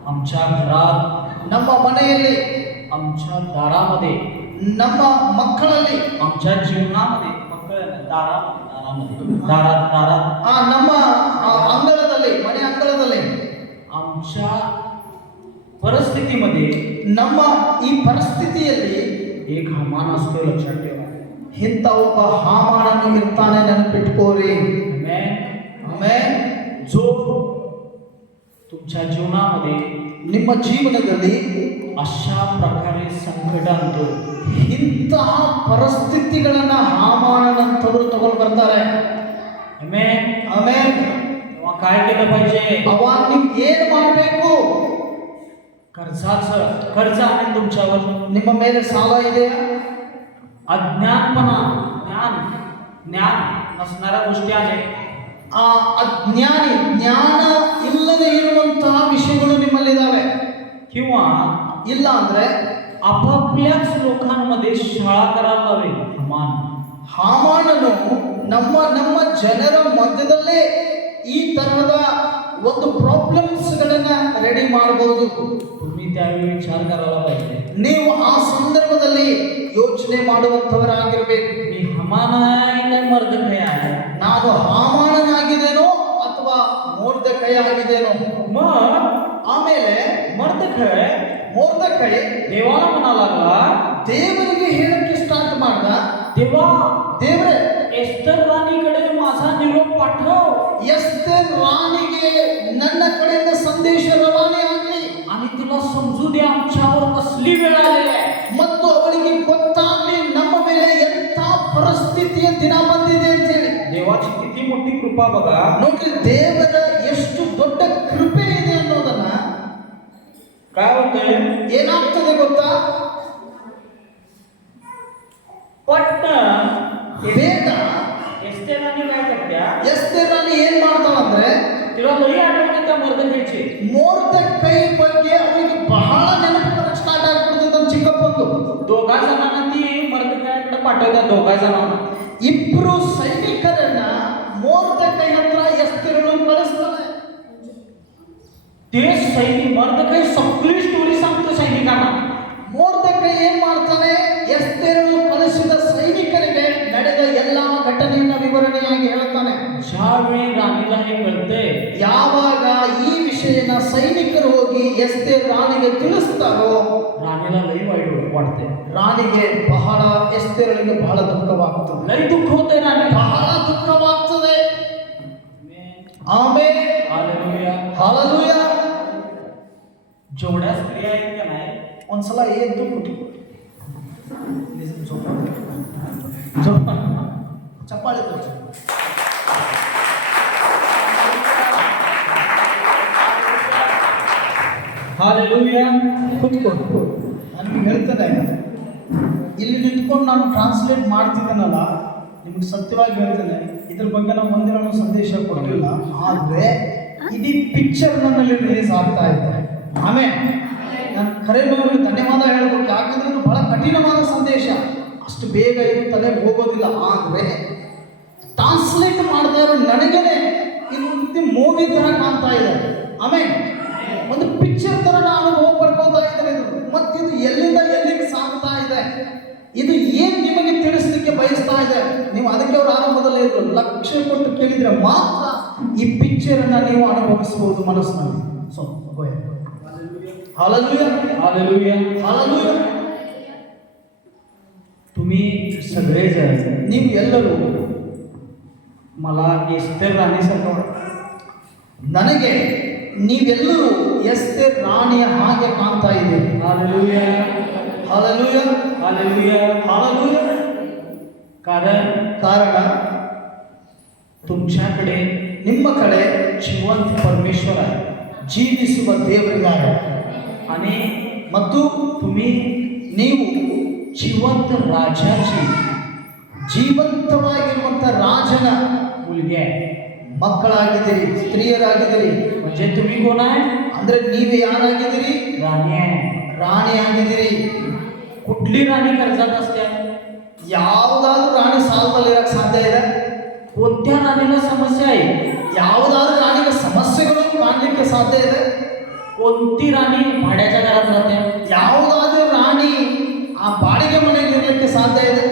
आमच्या घरात, ನಮ್ಮ ಮನೆಯಲ್ಲಿ, आमच्या दारामध्ये, ನಮ್ಮ ಮಕ್ಕಳಲ್ಲಿ, आमच्या जीवनामध्ये, दारात ನಮ್ಮ ಅಂಗಳದಲ್ಲಿ, ಮನೆ ಅಂಗಳದಲ್ಲಿ, आमच्या परिस्थितीमध्ये ನಮ್ಮ ಈ ಪರಿಸ್ಥಿತಿಯಲ್ಲಿ एक हमान असतो, लक्षात ठेवा. ಇಂಥ ಒಬ್ಬ ಹಾಮಾನನು ಇರ್ತಾನೆ, ನೆನಪಿಟ್ಕೋರಿ. Amen. ಆಮೆನ್. जो तुमच्या जीवनामध्ये ನಿಮ್ಮ ಜೀವನದಲ್ಲಿ अशा प्रकारे संकट आणतो, ಇಂತಹ ಪರಿಸ್ಥಿತಿಗಳನ್ನ ಹಾಮಾನನಂತವರು ತಗೊಂಡು ಬರ್ತಾರೆ. Amen. ಆಮೆನ್. तेव्हा काय केलं पाहिजे? ಅವಾಗ ನೀವು ಏನು ಮಾಡಬೇಕು? कर्ज आहे तुमच्यावर, ನಿಮ್ಮ ಮೇಲೆ ಸಾಲ ಇದೆಯಾ? अज्ञानपणा, ज्ञान नसणाऱ्या गोष्टी आहेत. ಆ ಅಜ್ಞಾನಿ, ಜ್ಞಾನ ಇಲ್ಲದೆ ಇರುವಂತಹ ವಿಷಯಗಳು ನಿಮ್ಮಲ್ಲಿದ್ದಾವೆ. किंवा ಇಲ್ಲ ಅಂದ್ರೆ आपापल्याच लोकांमध्ये शाळा करायला लावेल. ಹಾಮಾನನು ನಮ್ಮ ಜನರ ಮಧ್ಯದಲ್ಲೇ ಈ ತರಹದ ಒಂದು ಪ್ರಾಬ್ಲಮ್ಸ್ಗಳನ್ನ ರೆಡಿ ಮಾಡಬಹುದು. तुम्ही त्यावेळी विचार करायला पाहिजे. ನೀವು ಆ ಸಂದರ್ಭದಲ್ಲಿ ಯೋಚನೆ ಮಾಡುವಂತವರಾಗಿರ್ಬೇಕು. मी हमान आहे का मर्दकाय आहे? ನಾನು ಹಾಮಾನನಾಗಿದ್ದೇನೋ ಅಥವಾ ಮೊರ್ದಕೈ ಆಗಿದ್ದೇನೋ. मग ಆಮೇಲೆ ಮೊರ್ದಕೈ देवाला म्हणा लागला, ದೇವರಿಗೆ ಹೇಳಕ್ಕೆ ಸ್ಟಾರ್ಟ್ ಮಾಡ್ದ, देवा, ದೇವರೇ एस्तर राणीकडे माझा निरोप पाठव. ಎಸ್ತೇರ್ ರಾಣಿಗೆ ನನ್ನ ಕಡೆಯಿಂದ ಸಂದೇಶ ರವಾನೆ ಆಗಲಿ आणि तिला समजू दे आमच्यावर कसली वेळ आलेली आहे. ಮತ್ತು ಅವಳಿಗೆ ಗೊತ್ತಾಗ್ಲಿ ನಮ್ಮ ಮೇಲೆ ಎಂಥ ಪರಿಸ್ಥಿತಿಯ ದಿನ ಬಂದಿದೆ ಅಂತ ಹೇಳಿ. देवाची किती मोठी कृपा बघा. ನೋಡ್ರಿ, ದೇವರ ಎಷ್ಟು ದೊಡ್ಡ ಕೃಪೆ ಇದೆ ಅನ್ನೋದನ್ನ. काय होतंय? ಏನಾಗ್ತದೆ ಗೊತ್ತಾ? पट्ट ಬೇಗ एस्तर राणी काय करत्या? ಎಸ್ತೇರ್ ರಾಣಿ ಏನ್ ಮಾಡ್ತಾಳಂದ್ರೆ, तिला लई आठवण येते मर्दकायची. ಮೊರ್ದಕೈ ಬಗ್ಗೆ ಅವಳಿಗೆ ಬಹಳ ನೆನಪು ಬರಕ್ ಸ್ಟಾರ್ಟ್ ಆಗ್ಬಿಡ್ತದೆ ನಮ್ಮ ಚಿಕ್ಕಪ್ಪಂದು. दोघा जणांना ती मर्दकायाकडे पाठवतात, दोघा जणांना. ಇಬ್ರು ಸೈನಿಕರನ್ನ ಮೊರ್ದಕೈ ಹತ್ರ ಎಸ್ತೇರಳು ಕಳಿಸ್ತಾಳೆ. ते सैनिक मर्दकाय सगळी स्टोरी सांगतो सैनिकांना. ಮೊರ್ದಕೈ ಏನ್ ಮಾಡ್ತಾನೆ? ಎಸ್ತೇರಳು ಕಳಿಸಿದ ಸೈನಿಕರಿಗೆ ನಡೆದ ಎಲ್ಲಾ ಘಟನೆಯನ್ನ ವಿವರಣೆಯಾಗಿ ಹೇಳ್ತಾನೆ. ज्यावेळी राणीला हे कळतंय, ಯಾವಾಗ ಈ ವಿಷಯನ ಸೈನಿಕರು ಹೋಗಿ ಎಸ್ತೇರ್ ರಾಣಿಗೆ ತಿಳಿಸ್ತಾರೋ, राणीला लई वाईट वाटते. ರಾಣಿಗೆ ಬಹಳ, ಎಸ್ತೇರಳಿಗೆ ಬಹಳ ದುಃಖವಾಗ್ತದೆ. लई दुःख होते राणी. ಬಹಳ ದುಃಖವಾಗ್ತದೆ. ಆಮೇಲೆ हालेलुया. ಹಾಲೆಲೂಯಾ. जेवढ्या स्त्रिया आहेत का नाही, ಒಂದ್ಸಲ ಎದ್ದು ಕುಟಿ ಚಪ್ಪಾಳೆ ತೋರಿಸಿ. हालेलुया. ಕುತ್ಕೊಂಡು ನಾನು ಹೇಳ್ತೇನೆ, ಇಲ್ಲಿ ನಿಂತ್ಕೊಂಡು ನಾನು ಟ್ರಾನ್ಸ್ಲೇಟ್ ಮಾಡ್ತಿದ್ದೇನಲ್ಲ, ನಿಮ್ಗೆ ಸತ್ಯವಾಗಿ ಹೇಳ್ತೇನೆ, ಇದ್ರ ಬಗ್ಗೆ ನಾವು ಒಂದಿನ ಸಂದೇಶ ಕೊಡಲಿಲ್ಲ. ಆದರೆ ಇಡೀ ಪಿಕ್ಚರ್ ನನ್ನಲ್ಲಿ ರಿಲೀಸ್ ಆಗ್ತಾ ಇದೆ. ಆಮೇಲೆ ನಾನು ಕರೆನವರಿಗೆ ಧನ್ಯವಾದ ಹೇಳಬೇಕು. ಯಾಕಂದ್ರೆ ಇದು ಬಹಳ ಕಠಿಣವಾದ ಸಂದೇಶ, ಅಷ್ಟು ಬೇಗ ಇದು ತಲೆ ಹೋಗೋದಿಲ್ಲ. ಆದರೆ ಟ್ರಾನ್ಸ್ಲೇಟ್ ಮಾಡ್ತಾ ಇರೋ ನನಗೇನೆ ಇದು ರೀತಿ ಮೂವಿ ತರ ಕಾಣ್ತಾ ಇದೆ. ಆಮೇಲೆ ಒಂದು ಪಿಕ್ಚರ್ ತರ ನಾನು ಅನುಭವ ಪಡ್ಕೋತಾ ಇದ್ದೇನೆ. ಇದು ಮತ್ತಿದು ಎಲ್ಲಿಂದ ಎಲ್ಲಿಗೆ ಸಾಗ್ತಾ ಇದೆ, ಇದು ಏನ್ ನಿಮಗೆ ತಿಳಿಸ್ಲಿಕ್ಕೆ ಬಯಸ್ತಾ ಇದೆ. ನೀವು ಅದಕ್ಕೆ ಅವರು ಆರಂಭದಲ್ಲಿ ಇದ್ರು, ಲಕ್ಷ್ಯ ಕೊಟ್ಟು ಕೇಳಿದ್ರೆ ಮಾತ್ರ ಈ ಪಿಕ್ಚರ್ ಅನ್ನ ನೀವು ಅನುಭವಿಸಬಹುದು ಮನಸ್ಸಿನಲ್ಲಿ. So hallelujah, hallelujah. हालेलुया. तुम्ही तुम्ही सगळेजण ನೀವು ಎಲ್ಲರೂ मला एस्तेर राणीसारखं वाटतं. ನನಗೆ ನೀವೆಲ್ಲರೂ ಎಸ್ತೇರ್ ರಾಣಿಯ ಹಾಗೆ ಕಾಣ್ತಾ ಇದ್ದೀರಿ. Hallelujah hallelujah, hallelujah. ಹಾಲೆಲೂಯಾ. कारण तुमच्याकडे ನಿಮ್ಮ ಕಡೆ जिवंत परमेश्वर आहे ಜೀವಿಸುವ ದೇವರಿದ್ದಾರೆ आणि ಮತ್ತು तुम्ही ನೀವು जिवंत राजाची ಜೀವಂತವಾಗಿರುವಂಥ ರಾಜನ मुलगी आहे. ಮಕ್ಕಳಾಗಿದ್ದೀರಿ, ಸ್ತ್ರೀಯರಾಗಿದ್ದೀರಿ. म्हणजे तुम्ही कोण आहे? ಅಂದ್ರೆ ನೀವೇ ಯಾರಾಗಿದ್ದೀರಿ? राणी आहे. ರಾಣಿ ಆಗಿದ್ದೀರಿ. कुठली राणी कर्जात असते? ಯಾವುದಾದ್ರೂ ರಾಣಿ ಸಾಲದಲ್ಲಿರಕ್ಕೆ ಸಾಧ್ಯ ಇದೆ? कोणत्या राणीला समस्या आहे? ಯಾವುದಾದ್ರೂ ರಾಣಿಗೆ ಸಮಸ್ಯೆಗಳು ಕಾಣಲಿಕ್ಕೆ ಸಾಧ್ಯ ಇದೆ? कोणती राणी भाड्याच्या घरात राहते? ಯಾವುದಾದ್ರೂ ರಾಣಿ ಆ ಬಾಡಿಗೆ ಮನೆಯಲ್ಲಿ ಇರಲಿಕ್ಕೆ ಸಾಧ್ಯ ಇದೆ?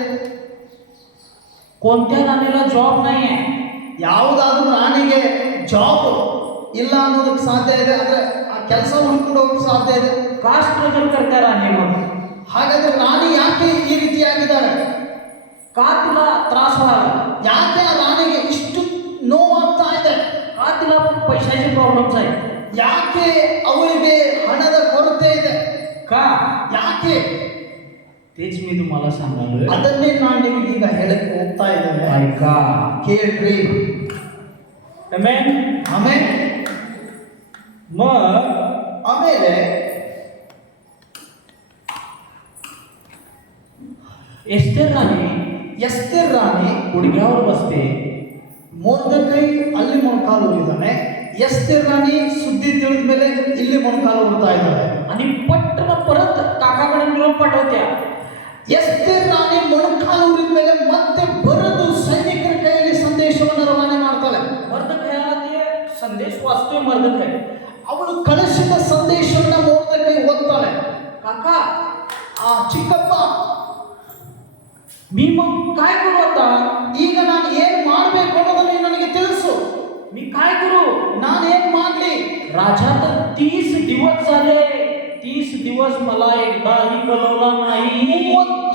कोणत्या राणीला जॉब नाही आहे? ಯಾವುದಾದ್ರೂ ರಾಣಿಗೆ ಜಾಬ್ ಇಲ್ಲ ಅನ್ನೋದಕ್ಕೆ ಸಾಧ್ಯ ಇದೆ? ಅಂದ್ರೆ ಆ ಕೆಲಸ ಹುಡ್ಕೊಂಡು ಹೋಗಕ್ಕೆ ಸಾಧ್ಯ ಇದೆ? का स्ट्रगल करते राणीवर? ಹಾಗಾದ್ರೆ ರಾಣಿ ಯಾಕೆ ಈ ರೀತಿಯಾಗಿದ್ದಾರೆ? का तिला त्रास व्हायला? ಯಾಕೆ ಆ ರಾಣಿಗೆ ಇಷ್ಟು ನೋವಾಗ್ತಾ ಇದೆ? का तिला पैशाचे प्रॉब्लेम्स आहे? ಯಾಕೆ ಅವರಿಗೆ ಹಣದ ಕೊರತೆ ಇದೆ? का? ಯಾಕೆ? तेच मी तुम्हाला सांगालोय. ಅದನ್ನೇ ನಾನು ನಿಮಗೆ ಈಗ ಹೇಳಕ್ಕೆ ಹೋಗ್ತಾ ಇದ್ದೇನೆ. ऐका. ಕೇಳ್ರಿ. आमेन. ಆಮೇಲೆ मग ಆಮೇಲೆ एस्तेर राणी ಎಸ್ತೇರ್ ರಾಣಿ गुडघ्यावर बसते. ಮೊರ್ದೆಕೈ ಅಲ್ಲಿ ಮೊಣಕಾಲು ಊರಿದ್ದಾನೆ. ಎಸ್ತೇರ್ ರಾಣಿ ಸುದ್ದಿ ತಿಳಿದ ಮೇಲೆ ಇಲ್ಲಿ ಮೊಣಕಾಲು ಊರ್ತಾ ಇದ್ದಾಳೆ. आणि पटकन परत काकाकडे निरोप पाठवत्या. ಎಸ್ತೇರ್ ರಾಣಿ ಮೊಣಕಾಲು ಊರಿದ ಮೇಲೆ ಮತ್ತೆ ಬರೆದು ಸೈನಿಕರ ಕೈಯಲ್ಲಿ ಸಂದೇಶವನ್ನು ರವಾನೆ ಮಾಡ್ತಾಳೆ. मर्दकयाला ते संदेश वाचतोय मर्दकय. ಅವಳು ಕಳಿಸಿದ ಸಂದೇಶವನ್ನು ಮೊರ್ದೆಕೈ ಓದ್ತಾಳೆ. काका ಆ ಚಿಕ್ಕಪ್ಪ, मी मग काय करू आता? ಈಗ ನಾನು ಏನು ಮಾಡಬೇಕು ಅನ್ನೋದನ್ನು ನನಗೆ ತಿಳಿಸು. मी काय करू? ನಾನು ಏನು ಮಾಡಲಿ? राजा तर 30 दिवस झाले. 30 दिवस मला एकदाही कळवला नाही.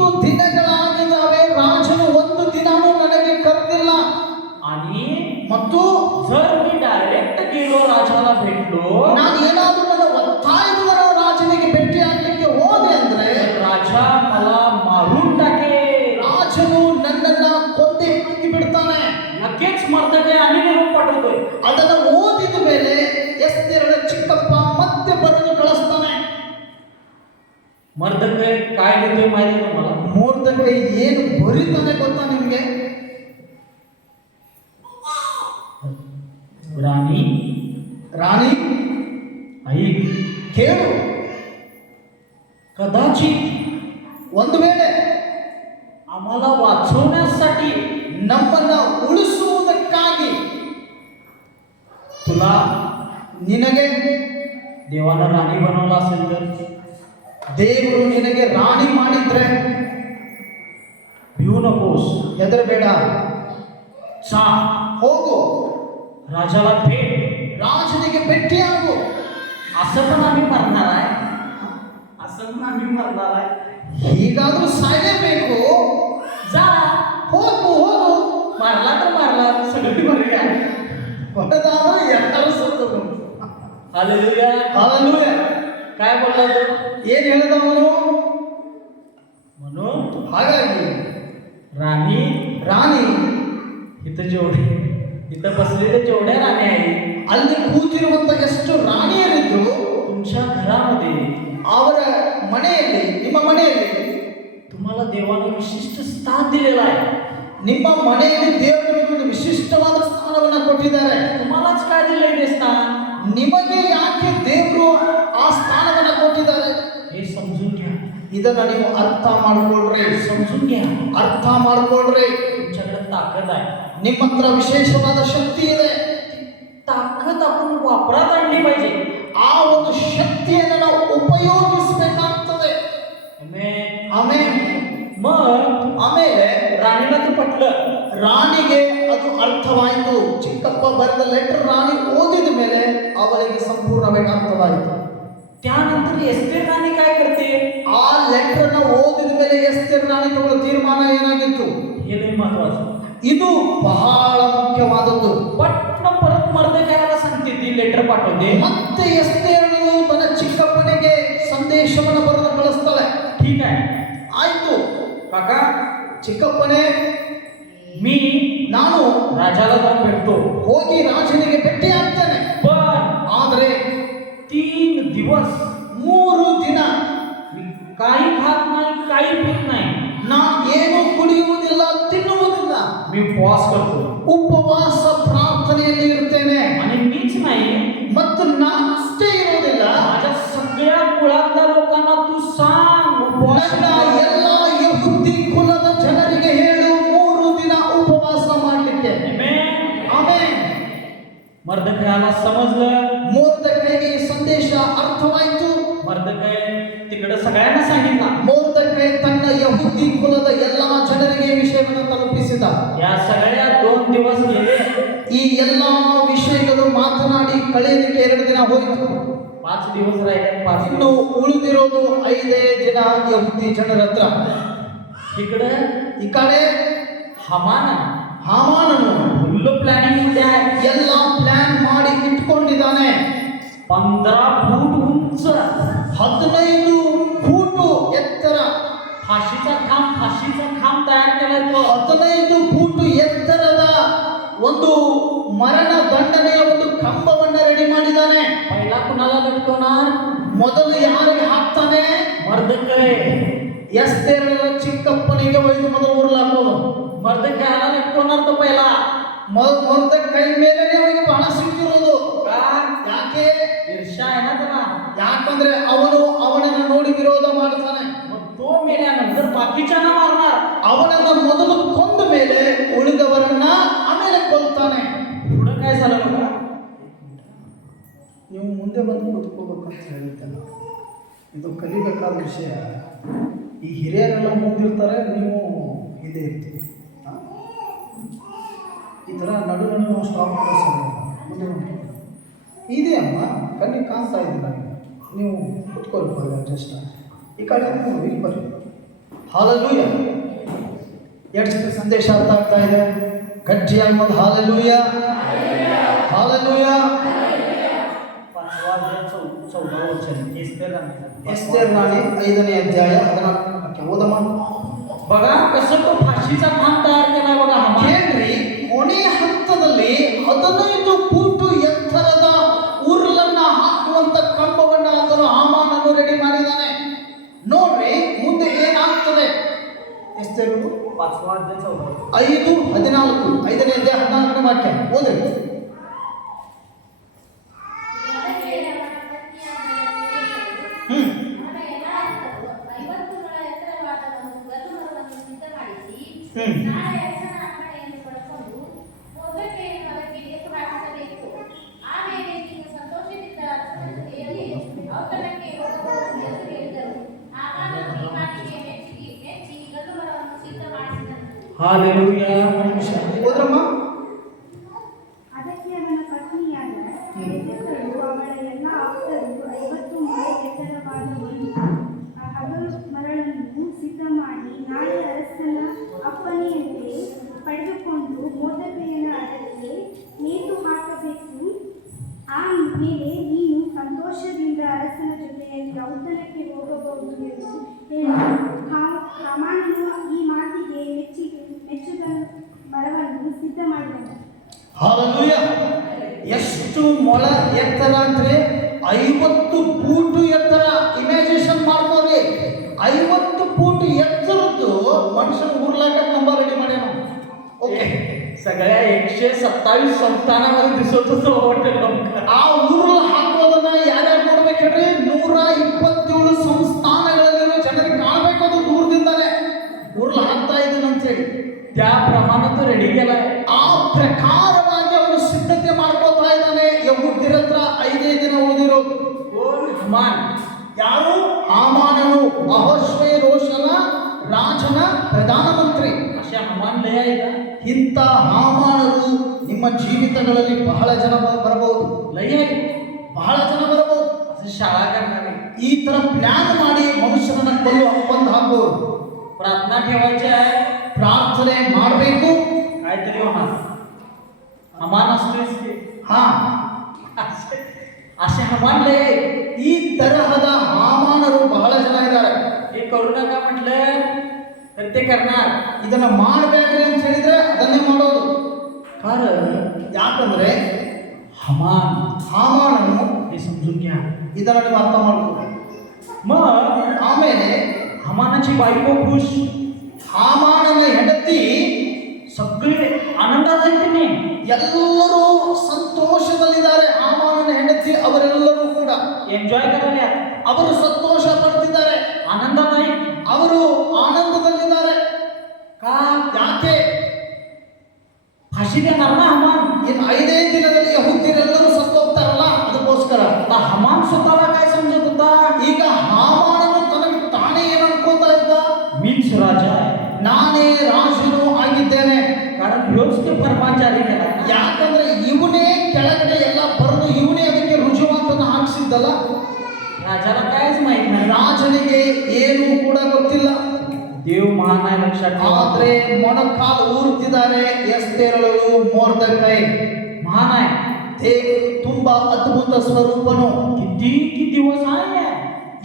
30 ದಿನಗಳಾಗಿದ್ದಾವೆ, ರಾಜನು ಒಂದು ದಿನವೂ ನನಗೆ ಕರೆದಿಲ್ಲ. आणि ಮತ್ತು जर मी डायरेक्ट गेलो राजाला भेटलो, ನಾನು ಏನಾದರೂ ನನ್ನ ಒತ್ತಾಯದಿಂದ ರಾಜನಿಗೆ ಭೇಟಿ ಆಗಲಿಕ್ಕೆ ಹೋದೆ ಅಂದ್ರೆ राजा मला मारून टाके. ರಾಜನು ನನ್ನನ್ನ ಕೊಂದೇ ಹಾಕಿ ಬಿಡ್ತಾನೆ. लगेच मर्दकय आणि निरोप पाठवतोय. ಅದನ್ನು ಓದಿದ ಮೇಲೆ ಎಸ್ತೇರನ ಚಿಕ್ಕಪ್ಪ ಮತ್ತೆ ಬರೆದು ಕಳಿಸ್ತಾನೆ. मर्दकय काय देतोय माहिती तुम्हाला? ಮೊರ್ದೆಕೈ ಏನು ಬರೀತಾನೆ ಗೊತ್ತಾ ನಿಮಗೆ? राणी ರಾಣಿ ऐक, ಕೇಳು, कदाचित ಒಂದು ವೇಳೆ आम्हाला वाचवण्यासाठी ನಮ್ಮನ್ನ ಉಳಿಸುವುದಕ್ಕಾಗಿ तुला ನಿನಗೆ देवानं राणी बनवलं असेल तर ದೇವರು ನಿನಗೆ ರಾಣಿ ಮಾಡಿದ್ರೆ भिवू नकोस. ಹೆದರಬೇಡ. चा ಹೋಗು, राजाला भेट. ರಾಜನಿಗೆ ಭೇಟಿಯಾಗು. असं पण आम्ही करणार आहे. असं पण आम्ही करणार आहे. ಹೀಗಾದ್ರೂ ಸಾಯಲೇಬೇಕು. जा. ಹೋಗು ಹೋಗು. मारला तर मारला, सगळी मर्या. ಹೊಡೆದಾದ್ರೂ ಎಲ್ಲರೂ ಸತ್ತು. हालेलुया. ಹಾಲೆಲೂಯಾ. काय बोलला तो? ಏನ್ ಹೇಳಿದವನು? म्हणून ಹಾಗಾಗಿ राणी ರಾಣಿ इथं इथं बसलेल्या जेवढ्या राण्या आहेत ಅಲ್ಲಿ ಕೂತಿರುವಂತ ಎಷ್ಟು ರಾಣಿಯರಿದ್ರು तुमच्या घरामध्ये, ಅವರ ಮನೆಯಲ್ಲಿ, ನಿಮ್ಮ ಮನೆಯಲ್ಲಿ तुम्हाला देवानं विशिष्ट स्थान दिलेलं आहे. ನಿಮ್ಮ मನೆಯಲ್ಲಿ ದೇವರಿಗೆ ಒಂದು ವಿಶಿಷ್ಟವಾದ ಸ್ಥಾನವನ್ನು ಕೊಟ್ಟಿದ್ದಾರೆ. तुम्हालाच काय दिलंय ते स्थान? ನಿಮಗೆ ಯಾಕೆ ದೇವರು ಆ ಸ್ಥಾನವನ್ನು ಕೊಟ್ಟಿದ್ದಾರೆ? हे समजून घ्या. ಇದನ್ನ ನೀವು ಅರ್ಥ ಮಾಡ್ಕೊಳ್ರಿ. समजून घ्या. ಅರ್ಥ ಮಾಡ್ಕೊಳ್ರಿ. तुमच्याकडे ताकद आहे. ನಿಮ್ಮ ಹತ್ರ ವಿಶೇಷವಾದ ಶಕ್ತಿ ಇದೆ. ताकद आपण वापरात आणली पाहिजे. ಆ ಒಂದು ಶಕ್ತಿಯನ್ನು ನಾವು ಉಪಯೋಗಿಸಬೇಕಾಗ್ತದೆ. ಆಮೇಲೆ ಆಮೇಲೆ राणीला ते पटलं. ರಾಣಿಗೆ ಅದು ಅರ್ಥವಾಯಿತು. ಚಿಕ್ಕಪ್ಪ ಬರೆದ ಲೆಟರ್ ರಾಣಿ ಓದಿದ ಮೇಲೆ ಅವಳಿಗೆ ಸಂಪೂರ್ಣವಾಗಿ ಅರ್ಥವಾಯಿತು. त्यानंतर एस्तेर राणी काय करते? ಆ ಲೆಟರ್ ಓದಿದ ಮೇಲೆ ಎಸ್ತೇರ್ ಎಸ್ತೇರ್ ರಾಣಿ ತಗೊಳ್ಳೋ ತೀರ್ಮಾನ ಏನಾಗಿತ್ತು? हे महत्वाचं. ಇದು ಬಹಳ ಮುಖ್ಯವಾದದ್ದು. पटकन परत मर्दकायाला सांगते, ती लेटर पाठवते. ಮತ್ತೆ ಎಸ್ತೇರಳು ತನ್ನ ಚಿಕ್ಕಪ್ಪನಿಗೆ ಸಂದೇಶವನ್ನು ಬರೆದು ಕಳಿಸ್ತಾಳೆ. ठीक आहे ಆಯ್ತು काका, ಚಿಕ್ಕಪ್ಪನೇ, मी ನಾನು राजाला जाऊन भेटतो, ಹೋಗಿ ರಾಜನಿಗೆ ಭೇಟಿ ಆಗ್ತೇನೆ. पण ಆದರೆ 3 दिवस 3 ದಿನ काही खात नाही, काही पीत नाही. ನಾ ಏನು ಕುಡಿಯುವುದಿಲ್ಲ, ತಿನ್ನುವುದಿಲ್ಲ, मी उपवास करतो. ಉಪವಾಸ ಪ್ರಾರ್ಥನೆಯಲ್ಲಿ ಇರ್ತೇನೆ. आणि मीच नाही, ಮತ್ತು ನಾನಷ್ಟೇ ಇರುವುದಿಲ್ಲ, माझ्या सगळ्या कुळातल्या लोकांना तू सांग उपवास ನನ್ನ ಎಲ್ಲ ಯಹೂದಿ ಕುಲದ ಜನರಿಗೆ ಹೇಳು 3 ದಿನ ಉಪವಾಸ ಮಾಡಲಿಕ್ಕೆ. ಆಮೇಲೆ मर्दकायाला समजलं. ಮೊರ್ದಕೈಗೆ ಈ ಸಂದೇಶ ಅರ್ಥವಾಯಿತು. मर्दकाय तिकडे सगळ्यांना सांगितलं. ಮೊರ್ದಕೈ ತನ್ನ ಯಹೂದಿ ಕುಲದ ಎಲ್ಲಾ ಜನರಿಗೆ ಈ ವಿಷಯವನ್ನು ತಲುಪಿಸಿದ. या सगळ्या 2 दिवस गेले. ಈ ಎಲ್ಲಾ ವಿಷಯಗಳು ಮಾತನಾಡಿ ಕಳೆಯಲಿಕ್ಕೆ 2 ದಿನ ಹೋಯಿತು. 5 दिवस राहिले. 5 ಇನ್ನು ಉಳಿದಿರೋದು 5 ದಿನ ಯಹೂದಿ ಜನರ ಹತ್ರ. इकडे ಈ ಕಡೆ ಹಾಮಾನನು फुल्ल प्लॅनिंग मध्ये आहे. ಎಲ್ಲ ಪ್ಲಾನ್ ಮಾಡಿ ಇಟ್ಕೊಂಡಿದ್ದಾನೆ. 15 फूट उंच 15 ಫೂಟು ಎತ್ತರ, फाशीचा खांब तयार केलाय तो. 15 ಫೂಟು ಎತ್ತರದ ಒಂದು ಮರಣ ದಂಡನೆಯ ಒಂದು ಕಂಬವನ್ನು ರೆಡಿ ಮಾಡಿದ್ದಾನೆ. पहिला कुणाला लटकवणार? ಮೊದಲು ಯಾರಿಗೆ ಹಾಕ್ತಾನೆ? मर्दकाय. ಎಸ್ತೇರಳ ಚಿಕ್ಕಪ್ಪನಿಗೆ ಒಯ್ದು ಮೊದಲು ಉರುಳಾಕೋದು. मर्दकायाला लटकवणार तो पहिला. ಮೊರ್ದಕೈ ಮೇಲೆ ಅವನಿಗೆ ಬಹಳ ಸಿಕ್ಕಿರೋದು. का? ಯಾಕೆ? ईर्ष्या आहे ना त्याला. ಯಾಕಂದ್ರೆ ಅವನು ಅವನನ್ನು ನೋಡಿ ವಿರೋಧ ಮಾಡ್ತಾನೆ. मग तो मेल्यानंतर बाकीच्यांना मारणार. ಅವನನ್ನ ಮೊದಲು ಕೊಂದ ಮೇಲೆ ಉಳಿದವರನ್ನ ಆಮೇಲೆ ಕೊಲ್ತಾನೆ. पुढे काय झालं बघा. ನೀವು ಮುಂದೆ ಬಂದು ಕೂತ್ಕೋಬೇಕಂತ ಹೇಳಿದ್ದಲ್ಲ, ಇದು ಕಲಿಬೇಕಾದ ವಿಷಯ. ಈ ಹಿರಿಯರೆಲ್ಲ ಮುಂದಿರ್ತಾರೆ, ನೀವು ಹಿಂದೆ ಇರ್ತೀವಿ. ಈ ಥರ ನಡು ನಾವು ಸ್ಟಾಪ್ ಮಾಡೋ ಸಮಯ ಮುಂದೆ ಇದೆ ಅಮ್ಮ, ಕಣ್ಣಿಗೆ ಕಾಣಿಸ್ತಾ ಇದ್ದಿಲ್ಲ. ನೀವು ಕುತ್ಕೊಳ್ಬೋದು ಜಸ್ಟ್ ಈ ಕಡೆ ಇಲ್ಲಿ ಬರ್ರಿ. ಹಾಲೆಲೂಯ. ಎಷ್ಟು ಜನ ಸಂದೇಶ ಅರ್ಥ ಆಗ್ತಾ ಇದೆ? ಗಟ್ಟಿ ಅನ್ನೋದು ಹಾಲೆಲೂಯ, ಹಾಲೆಲೂಯ. 14 वर्ष ಎಸ್ತೇರ್ ರಾಣಿ 5ನೇ ಅಧ್ಯಾಯ 14ನೇ ವಾಕ್ಯ ಓದಮ್ಮ. बघा कसं तो फाशीचा खांब तयार केलाय बघा. ಕೇಳ್ರಿ, ಕೊನೆ ಹಂತದಲ್ಲಿ 15 ಫೂಟು ಎತ್ತರದ ಉರುಳನ್ನ ಹಾಕುವಂತ ಕಂಬವನ್ನ ಅದನ್ನು ಹಾಮಾನನು ರೆಡಿ ಮಾಡಿದ್ದಾನೆ. ನೋಡ್ರಿ ಮುಂದೆ ಏನಾಗ್ತದೆ. ಎಸ್ತೇರು 5:14 5ನೇ ಅಧ್ಯಾಯ 14ನೇ ವಾಕ್ಯ ಓದ್ರಿ. हालेलूया. ಓದ್ರಮ್ಮ. ಅದಕ್ಕೆ ಅವನ ಪತ್ನಿಯಾದ ಎಸ್ತೇರಳು ಅವಳ ಎಲ್ಲ ಆಪ್ತರು 50 ಮೊಳ ಎತ್ತರವಾದ ಒಂದು ಹಗಲು ಮರಳನ್ನು ಸಿದ್ಧ ಮಾಡಿ ನಾಳೆ ಅರಸನ ಅಪ್ಪಣೆಯಂತೆ ಪಡೆದುಕೊಂಡು ಮೊರ್ದಕೈಯನ ಅದಕ್ಕೆ ನೇತು ಹಾಕಬೇಕು. ಆ ಮೇಲೆ ನೀನು ಸಂತೋಷದಿಂದ ಅರಸನ ಜೊತೆಯಲ್ಲಿ ಔತಣಕ್ಕೆ ಹೋಗಬಹುದು ಎಂದು ಹೇಳಿದನು. ಹಾಮಾನನು ಈ ಮಾತಿಗೆ ಮೆಚ್ಚುಗ ಮರವನ್ನು ಸಿದ್ಧ ಮಾಡಿದನು. ಹಾಲೆಲೂಯ. ಎಷ್ಟು ಮೊಳ ಎತ್ತರ ಅಂದ್ರೆ 50 ಫೂಟು ಎತ್ತರ. ಇಮ್ಯಾಜಿನೇಷನ್ ಮಾಡ್ಕೋರಿ. 50 ಫೂಟ್ ಎತ್ತರದ್ದು ಮನುಷ್ಯನ ಉರ್ಲಾಕ ಕಂಬ ರೆಡಿ ಮಾಡ್ಯಾನ. ಓಕೆ, सगळ्या 127 संस्थानामध्ये दिसत होतो हॉटेल. ಆ ಉರುಳು ಹಾಕೋದನ್ನ ಯಾರ್ಯಾರು ನೋಡ್ಬೇಕು ಹೇಳ್ರಿ? 127 ಸಂಸ್ಥಾನಗಳಲ್ಲಿರೋ ಜನರಿಗೆ ಕಾಣಬೇಕು. ಅದು ದೂರದಿಂದಾನೆ ಉರುಳು ಹಾಕ್ತಾ ಇದ್ದೀನಿ ಅಂತ ಹೇಳಿ त्याप्रमाणे तो रेडी केलाय. ಆ ಪ್ರಕಾರವಾಗಿ ಅವನು ಸಿದ್ಧತೆ ಮಾಡ್ಕೋತಾ ಇದ್ದಾನೆ. ಯಹೂದ್ಯರ ಹತ್ರ 5 ದಿನ ಉಳಿದಿರೋದು. कोण? हामान. ಯಾರು? ಹಾಮಾನನು, ಅಹಷ್ವೇರೋಷನ ರಾಜನ ಪ್ರಧಾನಮಂತ್ರಿ. अशा हामान लय आहे का? ಇಂಥ ಹಾಮಾನರು ನಿಮ್ಮ ಜೀವಿತಗಳಲ್ಲಿ ಬಹಳ ಜನ ಬರಬಹುದು. लय आहे. ಬಹಳ ಜನ ಬರಬಹುದು. असं शाळा करणारे, ಈ ತರ ಪ್ಲಾನ್ ಮಾಡಿ ಮನುಷ್ಯನನ್ನ ಕೊಂದು ಹಾಕೋರು. प्रार्थना ठेवायचे आहे ಪ್ರಾರ್ಥನೆ ಮಾಡಬೇಕು. काहीतरी होणार हमान असतोच की ಹಾ, असे हमानले ಈ ತರಹದ ಹಾಮಾನರು ಬಹಳ ಜನ ಇದ್ದಾರೆ. हे करू नका म्हटलं तर ते करणार ಇದನ್ನ ಮಾಡಬೇಡ್ರಿ ಅಂತ ಹೇಳಿದ್ರೆ ಅದನ್ನೇ ಮಾಡೋದು. कारण ಯಾಕಂದ್ರೆ हमान ಹಾಮಾನನು, हे समजून घ्या. ಇದನ್ನ ನೀವು ಅರ್ಥ ಮಾಡ್ಕೊಳ್ಳಿ. मग ಆಮೇಲೆ हमानाची बायको खुश, ಹಾಮಾನನ ಹೆಂಡತಿ सगळे आनंदात आहेत की नाही? ಎಲ್ಲರೂ ಸಂತೋಷದಲ್ಲಿದ್ದಾರೆ. ಹಾಮಾನನ ಹೆಂಡತಿ ಅವರೆಲ್ಲರೂ ಕೂಡ एन्जॉय करायला ಅವರು ಸಂತೋಷ ಪಡ್ತಿದ್ದಾರೆ, आनंदात आहे. ಅವರು ಆನಂದದಲ್ಲಿದ್ದಾರೆ. का ಯಾಕೆ? फाशी देणार ना हमान. ಇನ್ನು 5 ದಿನದಲ್ಲಿ ಯಹೂದ್ಯರೆಲ್ಲರೂ ಸತ್ತು ಹೋಗ್ತಾರಲ್ಲ, ಅದಕ್ಕೋಸ್ಕರ आता हमान स्वतःला काय समजत होता? ಈಗ ಹಾಮಾನನು ತನಗೆ ತಾನೇ ಏನು ಅನ್ಕೋತಾ ಇದ್ದ? मीच राजा आहे. ನಾನೇ ರಾಜನು ಆಗಿದ್ದೇನೆ. कारण ह्योच ते फरमान जारी केला ना. ಯಾಕಂದ್ರೆ ಇವನೇ ಕೆಳಗಡೆ ಎಲ್ಲ ಬರೆದು ಇವನೇ ಅದಕ್ಕೆ ರುಜುವಾತನ್ನು ಹಾಕಿಸಿದ್ದಲ್ಲ. राजाला कायच माहित नाही. ರಾಜನಿಗೆ ಏನೂ ಕೂಡ ಗೊತ್ತಿಲ್ಲ. देव महान आहे लक्षात ठेवा. ಆದ್ರೆ ಮೊಣಕಾಲು ಊರ್ತಿದ್ದಾರೆ ಎಸ್ತೇರಳು, ಮೊರ್ದಕೈ. महान आहे. ದೇವರು ತುಂಬಾ ಅದ್ಭುತ ಸ್ವರೂಪನು. किती दिवस आहे.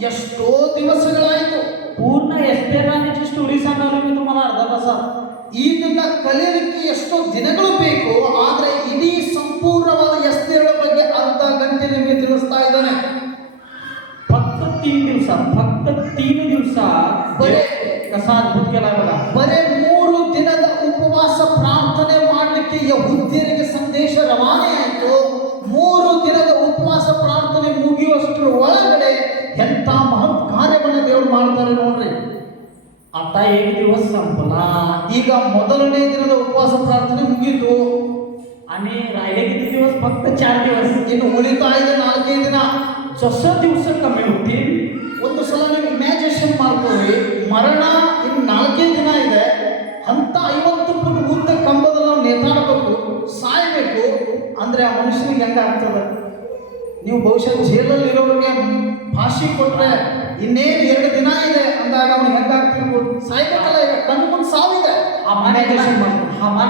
ಎಷ್ಟೋ ದಿವಸಗಳಾಯಿತು. पूर्ण एस्तेर राणीची स्टोरी सांगालो मी तुम्हाला अर्धा तासात. ಇದನ್ನ ಕಲಿಯಲಿಕ್ಕೆ ಎಷ್ಟೋ ದಿನಗಳು ಬೇಕು. ಆದ್ರೆ ಇಡೀ ಸಂಪೂರ್ಣವಾದ ಎಸ್ತೇರಳ ಬಗ್ಗೆ ಅರ್ಧ ಗಂಟೆ ನಿಮಗೆ ತಿಳಿಸ್ತಾ ಇದ್ದಾನೆ. फक्त 3 दिवसात, फक्त 3 दिवसात बरे. कसा अद्भुत केलाय बघा. ಬರೇ 3 ದಿನದ ಉಪವಾಸ ಪ್ರಾರ್ಥನೆ ಮಾಡಲಿಕ್ಕೆ ಯಹೂದ್ಯರಿಗೆ ಸಂದೇಶ ರವಾನೆ ಆಯಿತು. 3 ದಿನದ ಉಪವಾಸ ಪ್ರಾರ್ಥನೆ ಮುಗಿಯುವಷ್ಟರ ಒಳಗಡೆ ಎಂತ ಮಹತ್ ಕಾರ್ಯವನ್ನು ದೇವರು ಮಾಡ್ತಾರೆ ನೋಡ್ರಿ. आता 1 दिवस संपला ಈಗ ಮೊದಲನೇ ದಿನದ ಉಪವಾಸ ಪ್ರಾರ್ಥನೆ ಮುಗೀತು. आणि राहिले किती दिवस? फक्त 4 दिवस. ಇನ್ನು ಉಳಿತಾ ಇದೆ 4 ದಿನ. जसं दिवस कमी होतील ಒಂದು ಸಲ ನೀವು ಇಮ್ಯಾಜಿನೇಷನ್ ಮಾಡ್ಕೊಳ್ಳಿ, ಮರಣ ಇನ್ನು 4 ದಿನ ಇದೆ ಅಂತ 50 ಫುಟ್ ಉದ್ದ ಕಂಬದಲ್ಲಿ ನಾವು ನೇತಾಡಬೇಕು, ಸಾಯಬೇಕು ಅಂದ್ರೆ ಆ ಮನುಷ್ಯನಿಗೆ ಹೆಂಗಾಗ್ತದೆ? ನೀವು ಬಹುಶಃ ಜೈಲಲ್ಲಿ ಇರೋರಿಗೆ ಭಾಷೆ ಕೊಟ್ರೆ ಇನ್ನೇನು 2 ದಿನ ಇದೆ ಅಂದಾಗ ಅವನಿಗೆ ಹೆಂಗಾಗ್ತಿರ್ಬೋದು? ಸಾಯ್ಬೇಕಲ್ಲ, ಈಗ ಕಣ್ಣು ಮುಂದೆ ಸಾವಿದೆ. हमान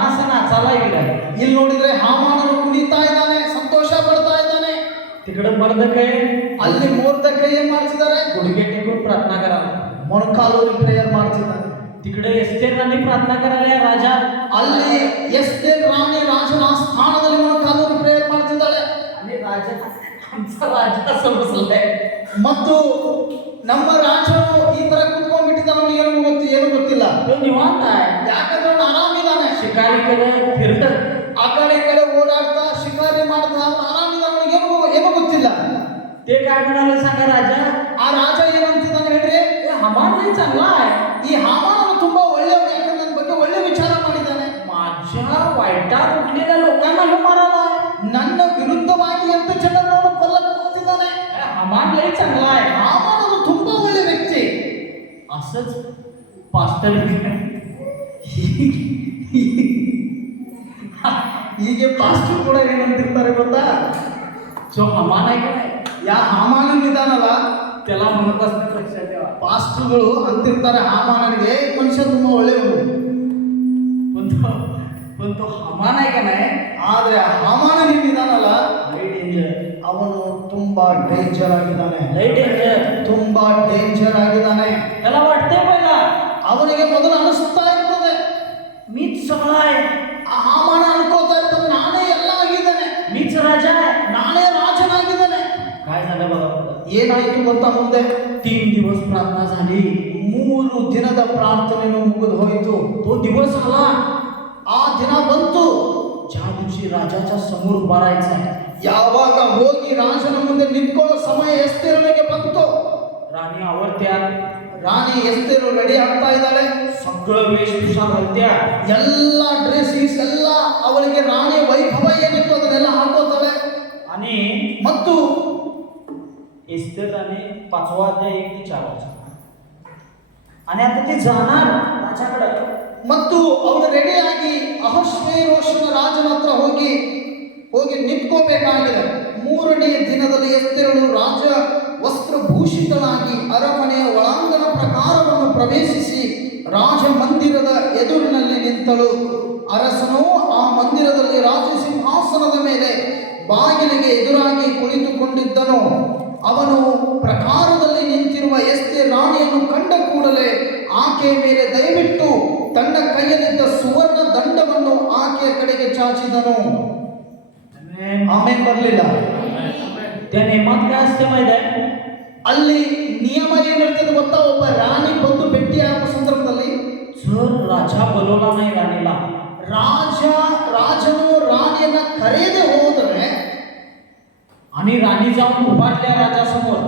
असा नाचायला गेलाय. ಇಲ್ಲಿ ನೋಡಿದ್ರೆ ಹಾಮಾನನು ಕುಣಿತಾ ಇದ್ದಾನೆ, ಸಂತೋಷ ಪಡ್ತಾ ಇದ್ದಾನೆ. तिकडे मर्दकय ಅಲ್ಲಿ ಮೊರ್ದಕೈ ಏನ್ ಮಾಡ್ತಿದ್ದಾರೆ? गुडघे टेकून प्रार्थना करायला. ಮೊಣಕಾಲೂರಿ ಪ್ರೇಯರ್ ಮಾಡ್ತಿದ್ದಾನೆ. तिकडे एस्तेर राणी प्रार्थना करायला राजा. ಅಲ್ಲಿ ಎಸ್ತೇರ್ ರಾಣಿ ರಾಜನ ಸ್ಥಾನದಲ್ಲಿ ಮೊಣಕಾಲೂರಿ ಪ್ರೇಯರ್ ಮಾಡ್ತಿದ್ದಾಳೆ. आणि राजा आमचा राजा समजलाय. ಮತ್ತು ನಮ್ಮ ರಾಜನು ಈ ತರ ಕುತ್ಕೊಂಡ್ಬಿಟ್ಟಿದ್ದಾನೆ, ಏನು ಗೊತ್ತಿಲ್ಲ. तो निवांत आहे. ಯಾಕಂದ್ರೆ ಅವನು ಆರಾಮಿದ್ದಾನೆ. शिकारीकडे फिरत ಆ ಕಡೆ ಈ ಕಡೆ ಓಡಾಡ್ತಾ ಶಿಕಾರಿ ಮಾಡ್ತಾ ಅವನು ಆರಾಮಿದ್ದಾನೆ, ಅವನಿಗೆ ಏನೂ ಗೊತ್ತಿಲ್ಲ. ते काय म्हणाले सांगा राजा? ಆ ರಾಜ ಏನಂತಿದ್ದಾನೆ ಹೇಳ್ರಿ? ए, हमान लय चांगला आहे. ಈ ಹಾಮಾನನು ತುಂಬಾ ಒಳ್ಳೆಯವನು, ಯಾಕಂದ್ರೆ ನನ್ನ ಬಗ್ಗೆ ಒಳ್ಳೆ ವಿಚಾರ ಮಾಡಿದ್ದಾನೆ. माझ्या वाईटात उठलेल्या लोकांना हे मारायला. ನನ್ನ ವಿರುದ್ಧವಾಗಿ ಅಂತ ಜನರನ್ನು ಅವನು ಕೊಲ್ಲಕ್ಕೆ ಹೋಗ್ತಿದ್ದಾನೆ. ए, हमान लय चांगला आहे. ಹಾಮಾನನು ತುಂಬಾ ಒಳ್ಳೆ ವ್ಯಕ್ತಿ. असंच पास्टर ಹೀಗೆ ಪಾಸ್ಟರ್ ಕೂಡ ಏನಂತಿರ್ತಾರೆ ಗೊತ್ತಾ? जो हमान आहे का नाही, ಯಾ ಹಾಮಾನನ್ ಇದಾನಲ್ಲ, त्याला म्हणत असतात लक्षात ठेवा. ಪಾಸ್ಟರ್ಗಳು ಅಂತಿರ್ತಾರೆ ಹಾಮಾನನಿಗೆ, ಮನುಷ್ಯ ತುಂಬಾ ಒಳ್ಳೆಯವನು. पण तो हमान आहे का नाही, ಆದ್ರೆ ಹಾಮಾನನ್ ಏನಿದಾನಲ್ಲ, लय डेंजर. ಅವನು ತುಂಬಾ ಡೇಂಜರ್ ಆಗಿದ್ದಾನೆ. लय डेंजर. ತುಂಬಾ ಡೇಂಜರ್ ಆಗಿದ್ದಾನೆ. त्याला वाटतंय पहिला ಅವನಿಗೆ ಮೊದಲು ಅನಿಸ್ತಾ ಇರ್ತದೆ, मीच सगळा आहे, ಆ ಹಾಮಾನ ಅನ್ಕೋತಾ ಇರ್ತಾನೆ, ನಾನೇ ಎಲ್ಲ ಆಗಿದ್ದಾನೆ, मीच राजा आहे. ನಾನೇ ರಾಜನಾಗಿದ್ದಾನೆ. काय झालं बघा. ಏನಾಯ್ತು ಗೊತ್ತಾ? ಮುಂದೆ 3 दिवस प्रार्थना झाली. 3 ದಿನದ ಪ್ರಾರ್ಥನೆಯನ್ನು ಮುಗಿದು ಹೋಯಿತು. तो दिवस आला ಆ ದಿನ ಬಂತು, ज्या दिवशी राजाच्या समोर उभा राहायचा आहे. ಯಾವಾಗ ಹೋಗಿ ರಾಜನ ಮುಂದೆ ನಿಂತ್ಕೊಳ್ಳೋ ಸಮಯ ಎಸ್ತೇರನಿಗೆ ಬಂತು. राणी आवडत्या, ರಾಣಿ ಎಸ್ತೇರು ರೆಡಿ ಆಗ್ತಾ ಇದ್ದಾಳೆ. सगळं वेशभूषा घालत्या. ಎಲ್ಲ ಡ್ರೆಸ್ ಎಲ್ಲ ಅವಳಿಗೆ ರಾಣಿ ವೈಭವ ಏನಿತ್ತು ಅದನ್ನೆಲ್ಲ ಹಾಕೋತಾಳೆ. आणि ಮತ್ತು एस्तेर राणी 5वा अध्याय 1 ते 4 वाचा. आणि आता ती जाणार राजाकडे. ಮತ್ತು ಅವಳು ರೆಡಿಯಾಗಿ ಅಹಷ್ವೇರೋಷನ ರಾಜನ ಹತ್ರ ಹೋಗಿ ನಿಂತ್ಕೋಬೇಕಾಗಿದೆ. 3ನೇ ದಿನದಲ್ಲಿ ಎಸ್ತೇರಳು ರಾಜ ವಸ್ತ್ರಭೂಷಿತಳಾಗಿ ಅರಮನೆಯ ಒಳಾಂಗಣ ಪ್ರಕಾರವನ್ನು ಪ್ರವೇಶಿಸಿ ರಾಜ ಮಂದಿರದ ಎದುರಿನಲ್ಲಿ ನಿಂತಳು. ಅರಸನು ಆ ಮಂದಿರದಲ್ಲಿ ರಾಜಸಿಂಹಾಸನದ ಮೇಲೆ ಬಾಗಿಲಿಗೆ ಎದುರಾಗಿ ಕುಳಿತುಕೊಂಡಿದ್ದನು. ಅವನು ಪ್ರಕಾರದಲ್ಲಿ ನಿಂತಿರುವ ಎಸ್ತೇರ್ ರಾಣಿಯನ್ನು ಕಂಡ ಕೂಡಲೇ ಆಕೆಯ ಮೇಲೆ ದಯವಿಟ್ಟು ತನ್ನ ಕೈಯಲ್ಲಿದ್ದ ಸುವರ್ಣ ದಂಡವನ್ನು ಆಕೆಯ ಕಡೆಗೆ ಚಾಚಿದನು. ಆಮೇಲೆ ಬರಲಿಲ್ಲ. त्या नियमात काय असते माहित आहे? ಅಲ್ಲಿ ನಿಯಮ ಏನಿರ್ತದೆ ಗೊತ್ತಾ? ಒಬ್ಬ ರಾಣಿ ಬಂದು ಭೇಟಿಯಾಗುವ ಸಂದರ್ಭದಲ್ಲಿ जर राजा बोलवला नाही राणीला, ರಾಜನು ರಾಣಿಯನ್ನ ಕರೆಯದೆ ಹೋದರೆ आणि राणी जाऊन उभारल्या राजासमोर,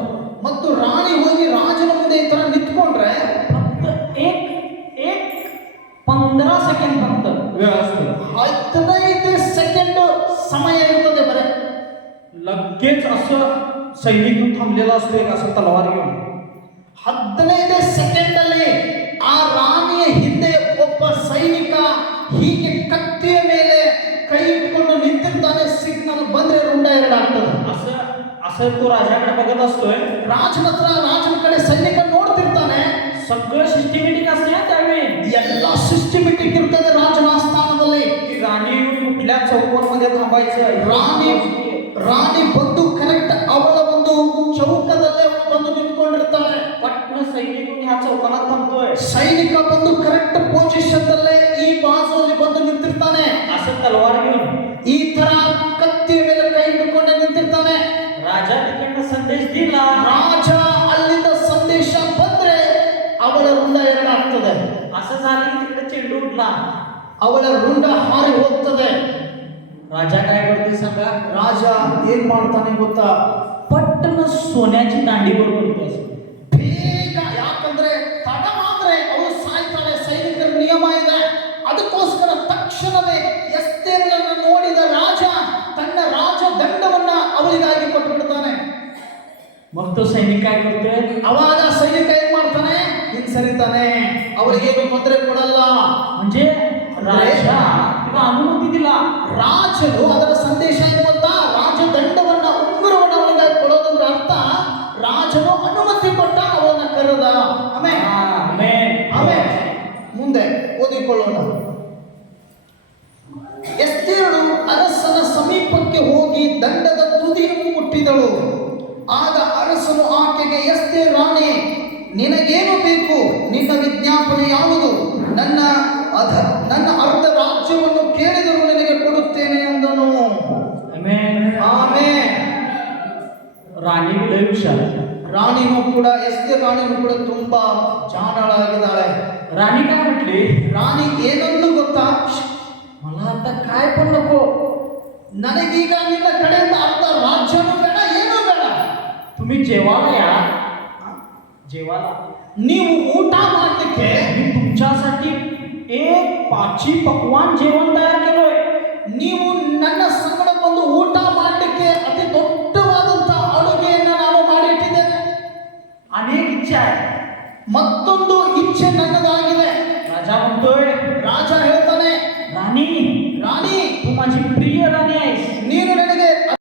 ಮತ್ತು ರಾಣಿ ಹೋಗಿ ರಾಜನ ಮುಂದೆ ಈ ತರ ನಿಂತ್ಕೊಂಡ್ರೆ फक्त एक एक 15 सेकंड फक्त वेळ असतो. 15 ಸೆಕೆಂಡ್ ಸಮಯ ಇರ್ತದೆ ಬರೇ. लगेच असं सैनिक थांबलेला असतो एक असं तलवार घेऊन. 15 ಸೆಕೆಂಡ್ ಅಲ್ಲಿ ಆ ರಾಣಿಯ ಹಿಂದೆ ಒಬ್ಬ ಸೈನಿಕ ಹೀಗೆ ಕತ್ತಿಯ ಮೇಲೆ ಕೈ ಇಟ್ಕೊಂಡು ನಿಂತಿರ್ತಾನೆ. ಸಿಗ್ನಲ್ ಬಂದ್ರೆ ರುಂಡ ಎರಡಾಗ್ತದೆ. असं असं तो राजाकडे बघत असतोय. ರಾಜನ ಕಡೆ ಸೈನಿಕ ನೋಡ್ತಿರ್ತಾನೆ. सगळं सिस्टमॅटिक असते ना त्यावेळी. ಎಲ್ಲ ಸಿಸ್ಟಮೆಟಿಕ್ ಇರ್ತದೆ ರಾಜನ ಸ್ಥಾನದಲ್ಲಿ. की राणी कुठल्या चौकोनमध्ये थांबायचं, ರಾಣಿ ಬಂದು ಕರೆಕ್ಟ್ ಅವಳ ಒಂದು ಚೌಕದಲ್ಲೇ ಬಂದು ನಿಂತ್ಕೊಂಡಿರ್ತಾಳೆ. पटन सैनिक ह्या चौकानात थांबतोय. ಸೈನಿಕ ಬಂದು ಕರೆಕ್ಟ್ ಪೊಸಿಷನ್ ದಲ್ಲೇ ಈ ಬಾಜುವಲ್ಲಿ ಬಂದು ನಿಂತಿರ್ತಾನೆ. असं तलवार घेऊन ಈ ತರ ಕತ್ತಿಯ ಮೇಲೆ ಕೈ ಇಟ್ಟುಕೊಂಡು ನಿಂತಿರ್ತಾನೆ. राजा तिकडनं संदेश दिला. ರಾಜ ಅಲ್ಲಿಂದ ಸಂದೇಶ ಬಂದ್ರೆ ಅವಳ ರುಂಡ ಎರಡಾಗ್ತದೆ. असं झालं की तिकडे चेंडू उठला. ಅವಳ ರುಂಡ ಹಾರಿ ಹೋಗ್ತದೆ. राजा काय करते सांगा? ರಾಜ ಏನ್ ಮಾಡ್ತಾನೆ ಗೊತ್ತಾ? पटन सोन्याची दांडी बरोबर असते. ಬೇಗ, ಯಾಕಂದ್ರೆ ತಡ ಮಾಡಿದ್ರೆ ಅವಳು ಸಾಯ್ತಾಳೆ. ಸೈನಿಕರ ನಿಯಮ ಇದೆ. ಅದಕ್ಕೋಸ್ಕರ ತಕ್ಷಣವೇ ಎಸ್ತೇರಳನ್ನು ನೋಡಿದ ರಾಜ ತನ್ನ ರಾಜ ದಂಡವನ್ನ ಅವಳಿಗಾಗಿ ಕೊಟ್ಟು ಬಿಡ್ತಾನೆ. मग तो सैनिक काय करतोय? ಅವಾಗ ಸೈನಿಕ ಏನ್ ಮಾಡ್ತಾನೆ? ಹಿಂಸರಿತಾನೆ. ಅವಳಿಗೇನು ತೊಂದರೆ ಕೊಡಲ್ಲ. म्हणजे राजा तिला अनुमती दिला. ರಾಜನು ಅದರ ಸಂದೇಶ ಏನು ಗೊತ್ತಾ? ರಾಜ ದಂಡವನ್ನ ಉಂಗುರವನ್ನ ಅವಳಿಗಾಗಿ ಕೊಡೋದ್ರ ಅರ್ಥ ರಾಜನು ಅನುಮತಿ ಕೊಟ್ಟ, ಅವಳನ್ನ ಕರೆದ. ಆಮೇಲೆ ಮುಂದೆ ಓದಿಕೊಳ್ಳೋಣ. ಎಸ್ತೇರಳು ಅರಸನ ಸಮೀಪಕ್ಕೆ ಹೋಗಿ ದಂಡದ ತುದಿಯನ್ನು ಮುಟ್ಟಿದಳು. ಆಗ ಅರಸನು ಆಕೆಗೆ, ಎಸ್ತೇರ್ ರಾಣಿ, ನಿನಗೇನು ಬೇಕು? ನಿನ್ನ ವಿಜ್ಞಾಪನೆ ಯಾವುದು? ನನ್ನ ಅರ್ಧ ರಾಜ್ಯವನ್ನು ಕೇಳಿದರೂ ನಿನಗೆ ಕೊಡುತ್ತೇನೆ ಎಂದನು. ಆಮೇಲೆ राणी लय हुशार. ರಾಣಿನೂ ಕೂಡ, ಎಸ್ತೇರ್ ರಾಣಿನೂ ಕೂಡ ತುಂಬಾ ಜಾಣಳಾಗಿದ್ದಾಳೆ. राणी काय म्हटली? ರಾಣಿ ಏನಂದ್ಲು ಗೊತ್ತಾ? मला आता काय पण नको. ನನಗೀಗ ನಿನ್ನ ಕಡೆಯಿಂದ ಅರ್ಧ ರಾಜ್ಯನೂ ಬೇಡ, ಏನೂ ಬೇಡ. तुम्ही जेवायला या. जेवायला ನೀವು ಊಟ ಮಾಡಲಿಕ್ಕೆ मी तुमच्यासाठी एक पाची पकवान जेवण तयार केलोय. ನೀವು ನನ್ನ ಸಂಗಡ ಬಂದು ಊಟ ಮಾಡಲಿಕ್ಕೆ ಅತಿ ದೊಡ್ಡವಾದಂತ ಅಡುಗೆಯನ್ನ ನಾನು ಮಾಡಿಟ್ಟಿದ್ದೇನೆ. अनेक इच्छा आहे. ಮತ್ತೊಂದು ಇಚ್ಛೆ ನನ್ನದಾಗಿದೆ. राजा म्हणतोय